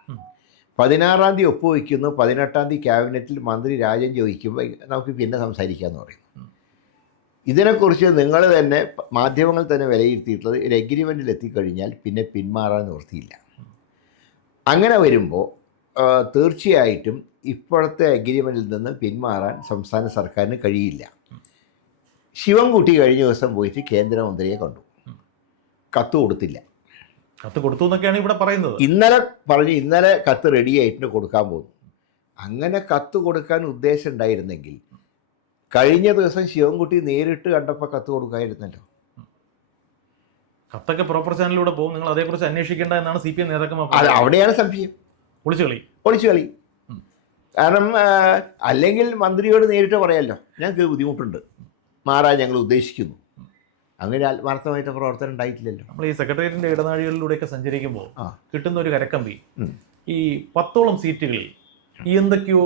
16-ാം തീയതി ഒപ്പുവയ്ക്കുന്നു, 18-ാം തീയതി ക്യാബിനറ്റിൽ മന്ത്രി രാജൻ ചോദിക്കുമ്പോൾ നമുക്ക് പിന്നെ സംസാരിക്കാമെന്ന് പറയുന്നു. ഇതിനെക്കുറിച്ച് നിങ്ങൾ തന്നെ മാധ്യമങ്ങൾ തന്നെ വിലയിരുത്തിയിട്ടുള്ളത്, ഒരു എഗ്രിമെൻറ്റിൽ എത്തിക്കഴിഞ്ഞാൽ പിന്നെ പിന്മാറാൻ നിവൃത്തിയില്ല. അങ്ങനെ വരുമ്പോൾ തീർച്ചയായിട്ടും ഇപ്പോഴത്തെ എഗ്രിമെൻറ്റിൽ നിന്ന് പിന്മാറാൻ സംസ്ഥാന സർക്കാരിന് കഴിയില്ല. ശിവൻകുട്ടി കഴിഞ്ഞ ദിവസം പോയിട്ട് കേന്ദ്രമന്ത്രിയെ കണ്ടു, കത്ത് കൊടുത്തില്ല. കത്ത് കൊടുത്തു എന്നൊക്കെയാണ് ഇവിടെ പറയുന്നത്. ഇന്നലെ കത്ത് റെഡി ആയിട്ട് കൊടുക്കാൻ പോകുന്നു. അങ്ങനെ കത്ത് കൊടുക്കാൻ ഉദ്ദേശം ഉണ്ടായിരുന്നെങ്കിൽ കഴിഞ്ഞ ദിവസം ശിവൻകുട്ടി നേരിട്ട് കണ്ടപ്പോൾ കത്ത് കൊടുക്കായിരുന്നല്ലോ. കത്തൊക്കെ പ്രോപ്പർ ചാനലിലൂടെ പോകും, നിങ്ങൾ അതേക്കുറിച്ച് അന്വേഷിക്കേണ്ട എന്നാണ് CPM നേതാക്കന്മാർ. അത് അവിടെയാണ് സംശയം, ഒളിച്ചു കളി. കാരണം അല്ലെങ്കിൽ മന്ത്രിയോട് നേരിട്ട് പറയാമല്ലോ, ഞങ്ങൾക്ക് ബുദ്ധിമുട്ടുണ്ട്, മാറാൻ ഞങ്ങൾ ഉദ്ദേശിക്കുന്നു. അങ്ങനെ ആത്മാർത്ഥമായിട്ട് പ്രവർത്തനം ഉണ്ടായിട്ടില്ലല്ലോ. നമ്മൾ ഈ സെക്രട്ടേറിയറ്റിന്റെ ഇടനാഴികളിലൂടെയൊക്കെ സഞ്ചരിക്കുമ്പോൾ കിട്ടുന്ന ഒരു കരക്കമ്പി, ഈ 10ഓളം സീറ്റുകളിൽ ഈ എന്തൊക്കെയോ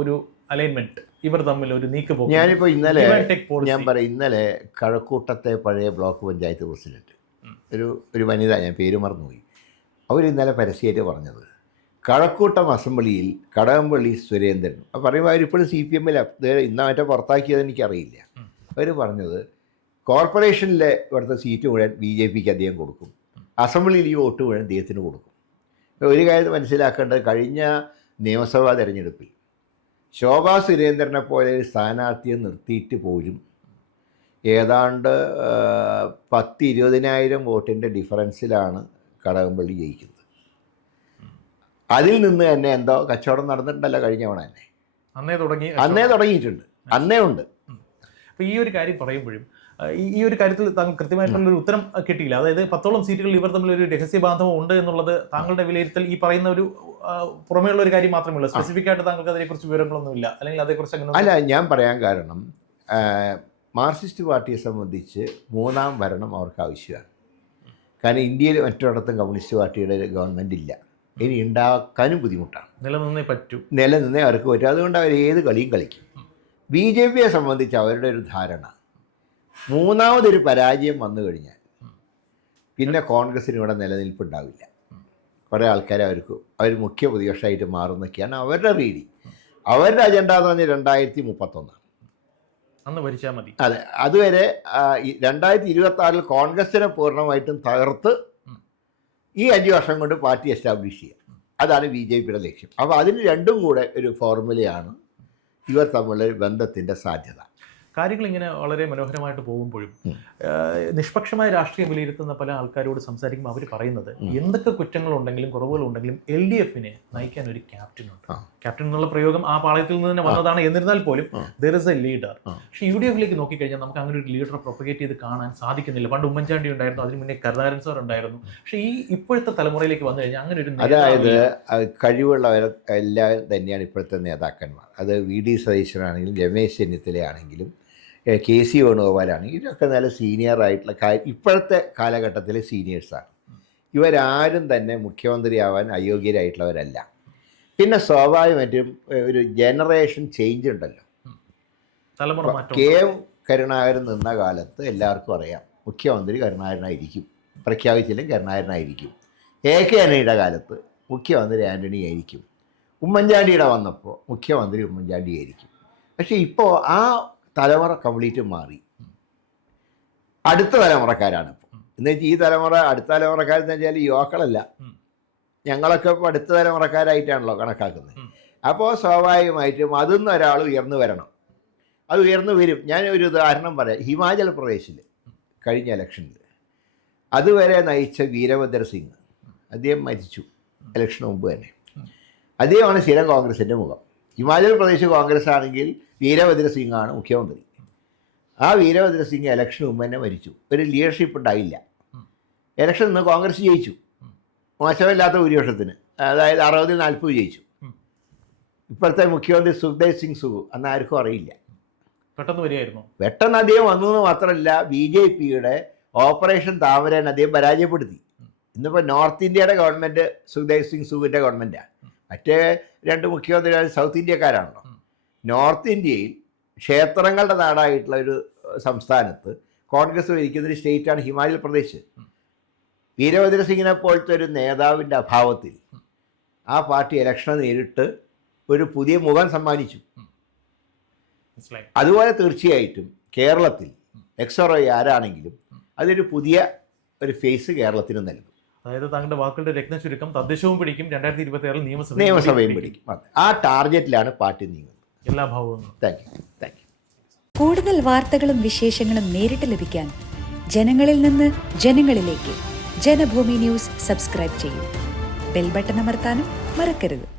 ഒരു അലൈൻമെന്റ് ഇവർ തമ്മിൽ ഒരു നീക്കുപോക്ക്. ഞാനിപ്പോൾ ഇന്നലെ കഴക്കൂട്ടത്തെ പഴയ ബ്ലോക്ക് പഞ്ചായത്ത് പ്രസിഡന്റ് ഒരു വനിത, ഞാൻ പേര് മറന്നുപോയി, അവരിന്നലെ പരസ്യമായിട്ട് പറഞ്ഞത് കഴക്കൂട്ടം അസംബ്ലിയിൽ കടകംപള്ളി സുരേന്ദ്രൻ പറയുമ്പോൾ അവരിപ്പോഴും CPM ഇന്ന മറ്റേ പുറത്താക്കിയത് എനിക്കറിയില്ല. അവർ പറഞ്ഞത് കോർപ്പറേഷനിലെ ഇവിടുത്തെ സീറ്റ് മുഴുവൻ BJPക്ക് അദ്ദേഹം കൊടുക്കും, അസംബ്ലിയിൽ ഈ വോട്ട് മുഴുവൻ അദ്ദേഹത്തിന് കൊടുക്കും. ഒരു കാര്യം മനസ്സിലാക്കേണ്ടത്, കഴിഞ്ഞ നിയമസഭാ തെരഞ്ഞെടുപ്പിൽ ശോഭാ സുരേന്ദ്രനെ പോലെ ഒരു സ്ഥാനാർത്ഥിയെ നിർത്തിയിട്ട് പോലും ഏതാണ്ട് 10-20,000 വോട്ടിൻ്റെ ഡിഫറൻസിലാണ് കടകംപള്ളി ജയിക്കുന്നത്. അതിൽ നിന്ന് തന്നെ എന്തോ കച്ചവടം നടന്നിട്ടുണ്ടല്ലോ കഴിഞ്ഞ തവണ തന്നെ. അന്നേ തുടങ്ങിയിട്ടുണ്ട്, അന്നേ ഉണ്ട്. അപ്പോൾ ഈ ഒരു കാര്യം പറയുമ്പോഴും ഈ ഒരു കാര്യത്തിൽ താങ്കൾ കൃത്യമായിട്ടുള്ളൊരു ഉത്തരം കിട്ടിയില്ല. അതായത് 10ഓളം സീറ്റുകളിൽ ഇവർ തമ്മിൽ ഒരു രഹസ്യബാന്ധവം ഉണ്ട് എന്നുള്ളത് താങ്കളുടെ വിലയിരുത്തൽ ഈ പറയുന്ന ഒരു പുറമേയുള്ള ഒരു കാര്യം മാത്രമേ ഉള്ളൂ. സ്പെസിഫിക് ആയിട്ട് താങ്കൾക്ക് അതിനെക്കുറിച്ച് വിവരങ്ങളൊന്നുമില്ല, അല്ലെങ്കിൽ അതേക്കുറിച്ച് അങ്ങനെ? അല്ല, ഞാൻ പറയാൻ കാരണം മാർക്സിസ്റ്റ് പാർട്ടിയെ സംബന്ധിച്ച് 3ാം ഭരണം അവർക്ക് ആവശ്യമാണ്. കാരണം ഇന്ത്യയിൽ മറ്റൊരിടത്തും കമ്മ്യൂണിസ്റ്റ് പാർട്ടിയുടെ ഗവൺമെൻറ് ഇല്ല, ഇനി ഉണ്ടാക്കാനും ബുദ്ധിമുട്ടാണ്, നിലനിന്നേ അവർക്ക് പറ്റും. അതുകൊണ്ട് അവർ ഏത് കളിയും കളിക്കും. BJPയെ സംബന്ധിച്ച് അവരുടെ ഒരു ധാരണ, 3ാമതൊരു പരാജയം വന്നു കഴിഞ്ഞാൽ പിന്നെ കോൺഗ്രസ്സിന് ഇവിടെ നിലനിൽപ്പുണ്ടാവില്ല. കുറേ ആൾക്കാർ അവർ മുഖ്യ പ്രതിപക്ഷമായിട്ട് മാറുന്നൊക്കെയാണ് അവരുടെ റീഡിങ്. അവരുടെ അജണ്ട എന്ന് പറഞ്ഞാൽ 2031 അന്ന് ഭരിച്ചാൽ മതി. അതെ, അതുവരെ 2026 കോൺഗ്രസിനെ പൂർണ്ണമായിട്ടും തകർത്ത് ഈ 5 വർഷം കൊണ്ട് പാർട്ടി എസ്റ്റാബ്ലിഷ് ചെയ്യുക, അതാണ് BJPയുടെ ലക്ഷ്യം. അപ്പോൾ അതിന് രണ്ടും കൂടെ ഒരു ഫോർമുലയാണ് ഇവർ തമ്മിലുള്ള ബന്ധത്തിൻ്റെ സാധ്യത. കാര്യങ്ങൾ ഇങ്ങനെ വളരെ മനോഹരമായിട്ട് പോകുമ്പോഴും നിഷ്പക്ഷമായ രാഷ്ട്രീയം വിലയിരുത്തുന്ന പല ആൾക്കാരോട് സംസാരിക്കുമ്പോൾ അവർ പറയുന്നത് എന്തൊക്കെ കുറ്റങ്ങളുണ്ടെങ്കിലും കുറവുകളുണ്ടെങ്കിലും LDFനെ നയിക്കാൻ ഒരു ക്യാപ്റ്റനുണ്ട്. ക്യാപ്റ്റൻ എന്നുള്ള പ്രയോഗം ആ പാളയത്തിൽ നിന്ന് തന്നെ വന്നതാണ്. എന്നിരുന്നാൽ പോലും ദർ ഇസ് എ ലീഡർ. പക്ഷേ UDFിലേക്ക് നോക്കിക്കഴിഞ്ഞാൽ നമുക്ക് അങ്ങനെ ഒരു ലീഡറെ പ്രൊപ്പഗേറ്റ് ചെയ്ത് കാണാൻ സാധിക്കുന്നില്ല. പണ്ട് ഉമ്മൻചാണ്ടി ഉണ്ടായിരുന്നു, അതിന് മുന്നേ കരുണാകരൻ സാർ ഉണ്ടായിരുന്നു. പക്ഷേ ഈ ഇപ്പോഴത്തെ തലമുറയിലേക്ക് വന്നു കഴിഞ്ഞാൽ അങ്ങനെ ഒരു, അതായത് കഴിവുള്ളവർ എല്ലാവരും തന്നെയാണ് ഇപ്പോഴത്തെ നേതാക്കന്മാർ. അത് VD സതീശനാണെങ്കിലും രമേശ് ചെന്നിത്തലയാണെങ്കിലും KC വേണുഗോപാലാണെങ്കിൽ ഇതൊക്കെ നല്ല സീനിയറായിട്ടുള്ള ഇപ്പോഴത്തെ കാലഘട്ടത്തിലെ സീനിയേഴ്സാണ്. ഇവരാരും തന്നെ മുഖ്യമന്ത്രിയാവാൻ അയോഗ്യരായിട്ടുള്ളവരല്ല. പിന്നെ സ്വാഭാവികമായിട്ടും ഒരു ജനറേഷൻ ചേഞ്ച് ഉണ്ടല്ലോ. KM കരുണാകരൻ നിന്ന കാലത്ത് എല്ലാവർക്കും അറിയാം മുഖ്യമന്ത്രി കരുണാകരനായിരിക്കും, പ്രഖ്യാപിച്ചില്ലെങ്കിൽ കരുണാകരനായിരിക്കും. AK ആൻ്റണിയുടെ കാലത്ത് മുഖ്യമന്ത്രി ആൻ്റണി ആയിരിക്കും. ഉമ്മൻചാണ്ടിയുടെ വന്നപ്പോൾ മുഖ്യമന്ത്രി ഉമ്മൻചാണ്ടി ആയിരിക്കും. പക്ഷേ ഇപ്പോൾ ആ തലമുറ കംപ്ലീറ്റ് മാറി, അടുത്ത തലമുറക്കാരാണ് ഇപ്പോൾ. എന്ന് വെച്ചാൽ ഈ തലമുറ അടുത്ത തലമുറക്കാരെന്ന് വെച്ചാൽ യുവാക്കളല്ല, ഞങ്ങളൊക്കെ ഇപ്പോൾ അടുത്ത തലമുറക്കാരായിട്ടാണല്ലോ കണക്കാക്കുന്നത്. അപ്പോൾ സ്വാഭാവികമായിട്ടും അതിൽ ഒരാൾ ഉയർന്നു വരണം, അത് ഉയർന്നു വരും. ഞാൻ ഒരു ഉദാഹരണം പറയാം. ഹിമാചൽ പ്രദേശിൽ കഴിഞ്ഞ ഇലക്ഷനിൽ അതുവരെ നയിച്ച വീരഭദ്ര സിംഗ്, അദ്ദേഹം മരിച്ചു ഇലക്ഷന് മുമ്പ് തന്നെ. അദ്ദേഹമാണ് സ്ഥിരം കോൺഗ്രസിൻ്റെ മുഖം. ഹിമാചൽ പ്രദേശ് കോൺഗ്രസ് ആണെങ്കിൽ വീരഭദ്ര സിംഗാണ് മുഖ്യമന്ത്രി. ആ വീരഭദ്ര സിംഗ് ഇലക്ഷന് മുമ്പ് തന്നെ മരിച്ചു. ഒരു ലീഡർഷിപ്പ് ഉണ്ടായില്ല. ഇലക്ഷൻ നിന്ന് കോൺഗ്രസ് ജയിച്ചു, മോശമില്ലാത്ത ഭൂരിപക്ഷത്തിന്, അതായത് 60-40 ജയിച്ചു. ഇപ്പോഴത്തെ മുഖ്യമന്ത്രി സുഖ്ദേവ് സിംഗ് സുഖു അന്ന് ആർക്കും അറിയില്ല, പെട്ടെന്ന് അദ്ദേഹം വന്നു എന്ന് മാത്രമല്ല BJPയുടെ ഓപ്പറേഷൻ താമരൻ അദ്ദേഹം പരാജയപ്പെടുത്തി. ഇന്നിപ്പോൾ നോർത്ത് ഇന്ത്യയുടെ ഗവൺമെൻറ് സുഖ്ദേവ് സിംഗ് സുഖുവിൻ്റെ ഗവൺമെൻറ്റാണ്. മറ്റേ 2 മുഖ്യമന്ത്രിമാർ സൗത്ത് ഇന്ത്യക്കാരാണല്ലോ. നോർത്ത് ഇന്ത്യയിൽ ക്ഷേത്രങ്ങളുടെ നാടായിട്ടുള്ള ഒരു സംസ്ഥാനത്ത് കോൺഗ്രസ് ഭരിക്കുന്നൊരു സ്റ്റേറ്റാണ് ഹിമാചൽ പ്രദേശ്. വീരഭദ്ര സിംഗിനെ പോലത്തെ ഒരു നേതാവിൻ്റെ അഭാവത്തിൽ ആ പാർട്ടി ഇലക്ഷനെ നേരിട്ട് ഒരു പുതിയ മുഖം സമ്മാനിച്ചു. അതുപോലെ തീർച്ചയായിട്ടും കേരളത്തിൽ എക്സോറോ ആരാണെങ്കിലും അതൊരു പുതിയ ഒരു ഫേസ് കേരളത്തിന് നൽകും. അതായത് താങ്കളുടെ വാക്കുകളുടെ രത്ന ചുരുക്കം, തദ്ദേശവും പിടിക്കും, 2026 നിയമസഭയും പിടിക്കും. ആ ടാർഗറ്റിലാണ് പാർട്ടി നീങ്ങുന്നത്. എല്ലാ ഭാവവും. Thank you. കൂടുതൽ വാർത്തകളും വിശേഷങ്ങളും നേരിട്ട് ലഭിക്കാൻ ജനങ്ങളിൽ നിന്ന് ജനങ്ങളിലേക്ക് ജനഭൂമി ന്യൂസ് സബ്സ്ക്രൈബ് ചെയ്യൂ. ബെൽ ബട്ടൺ അമർത്താനും മറക്കരുത്.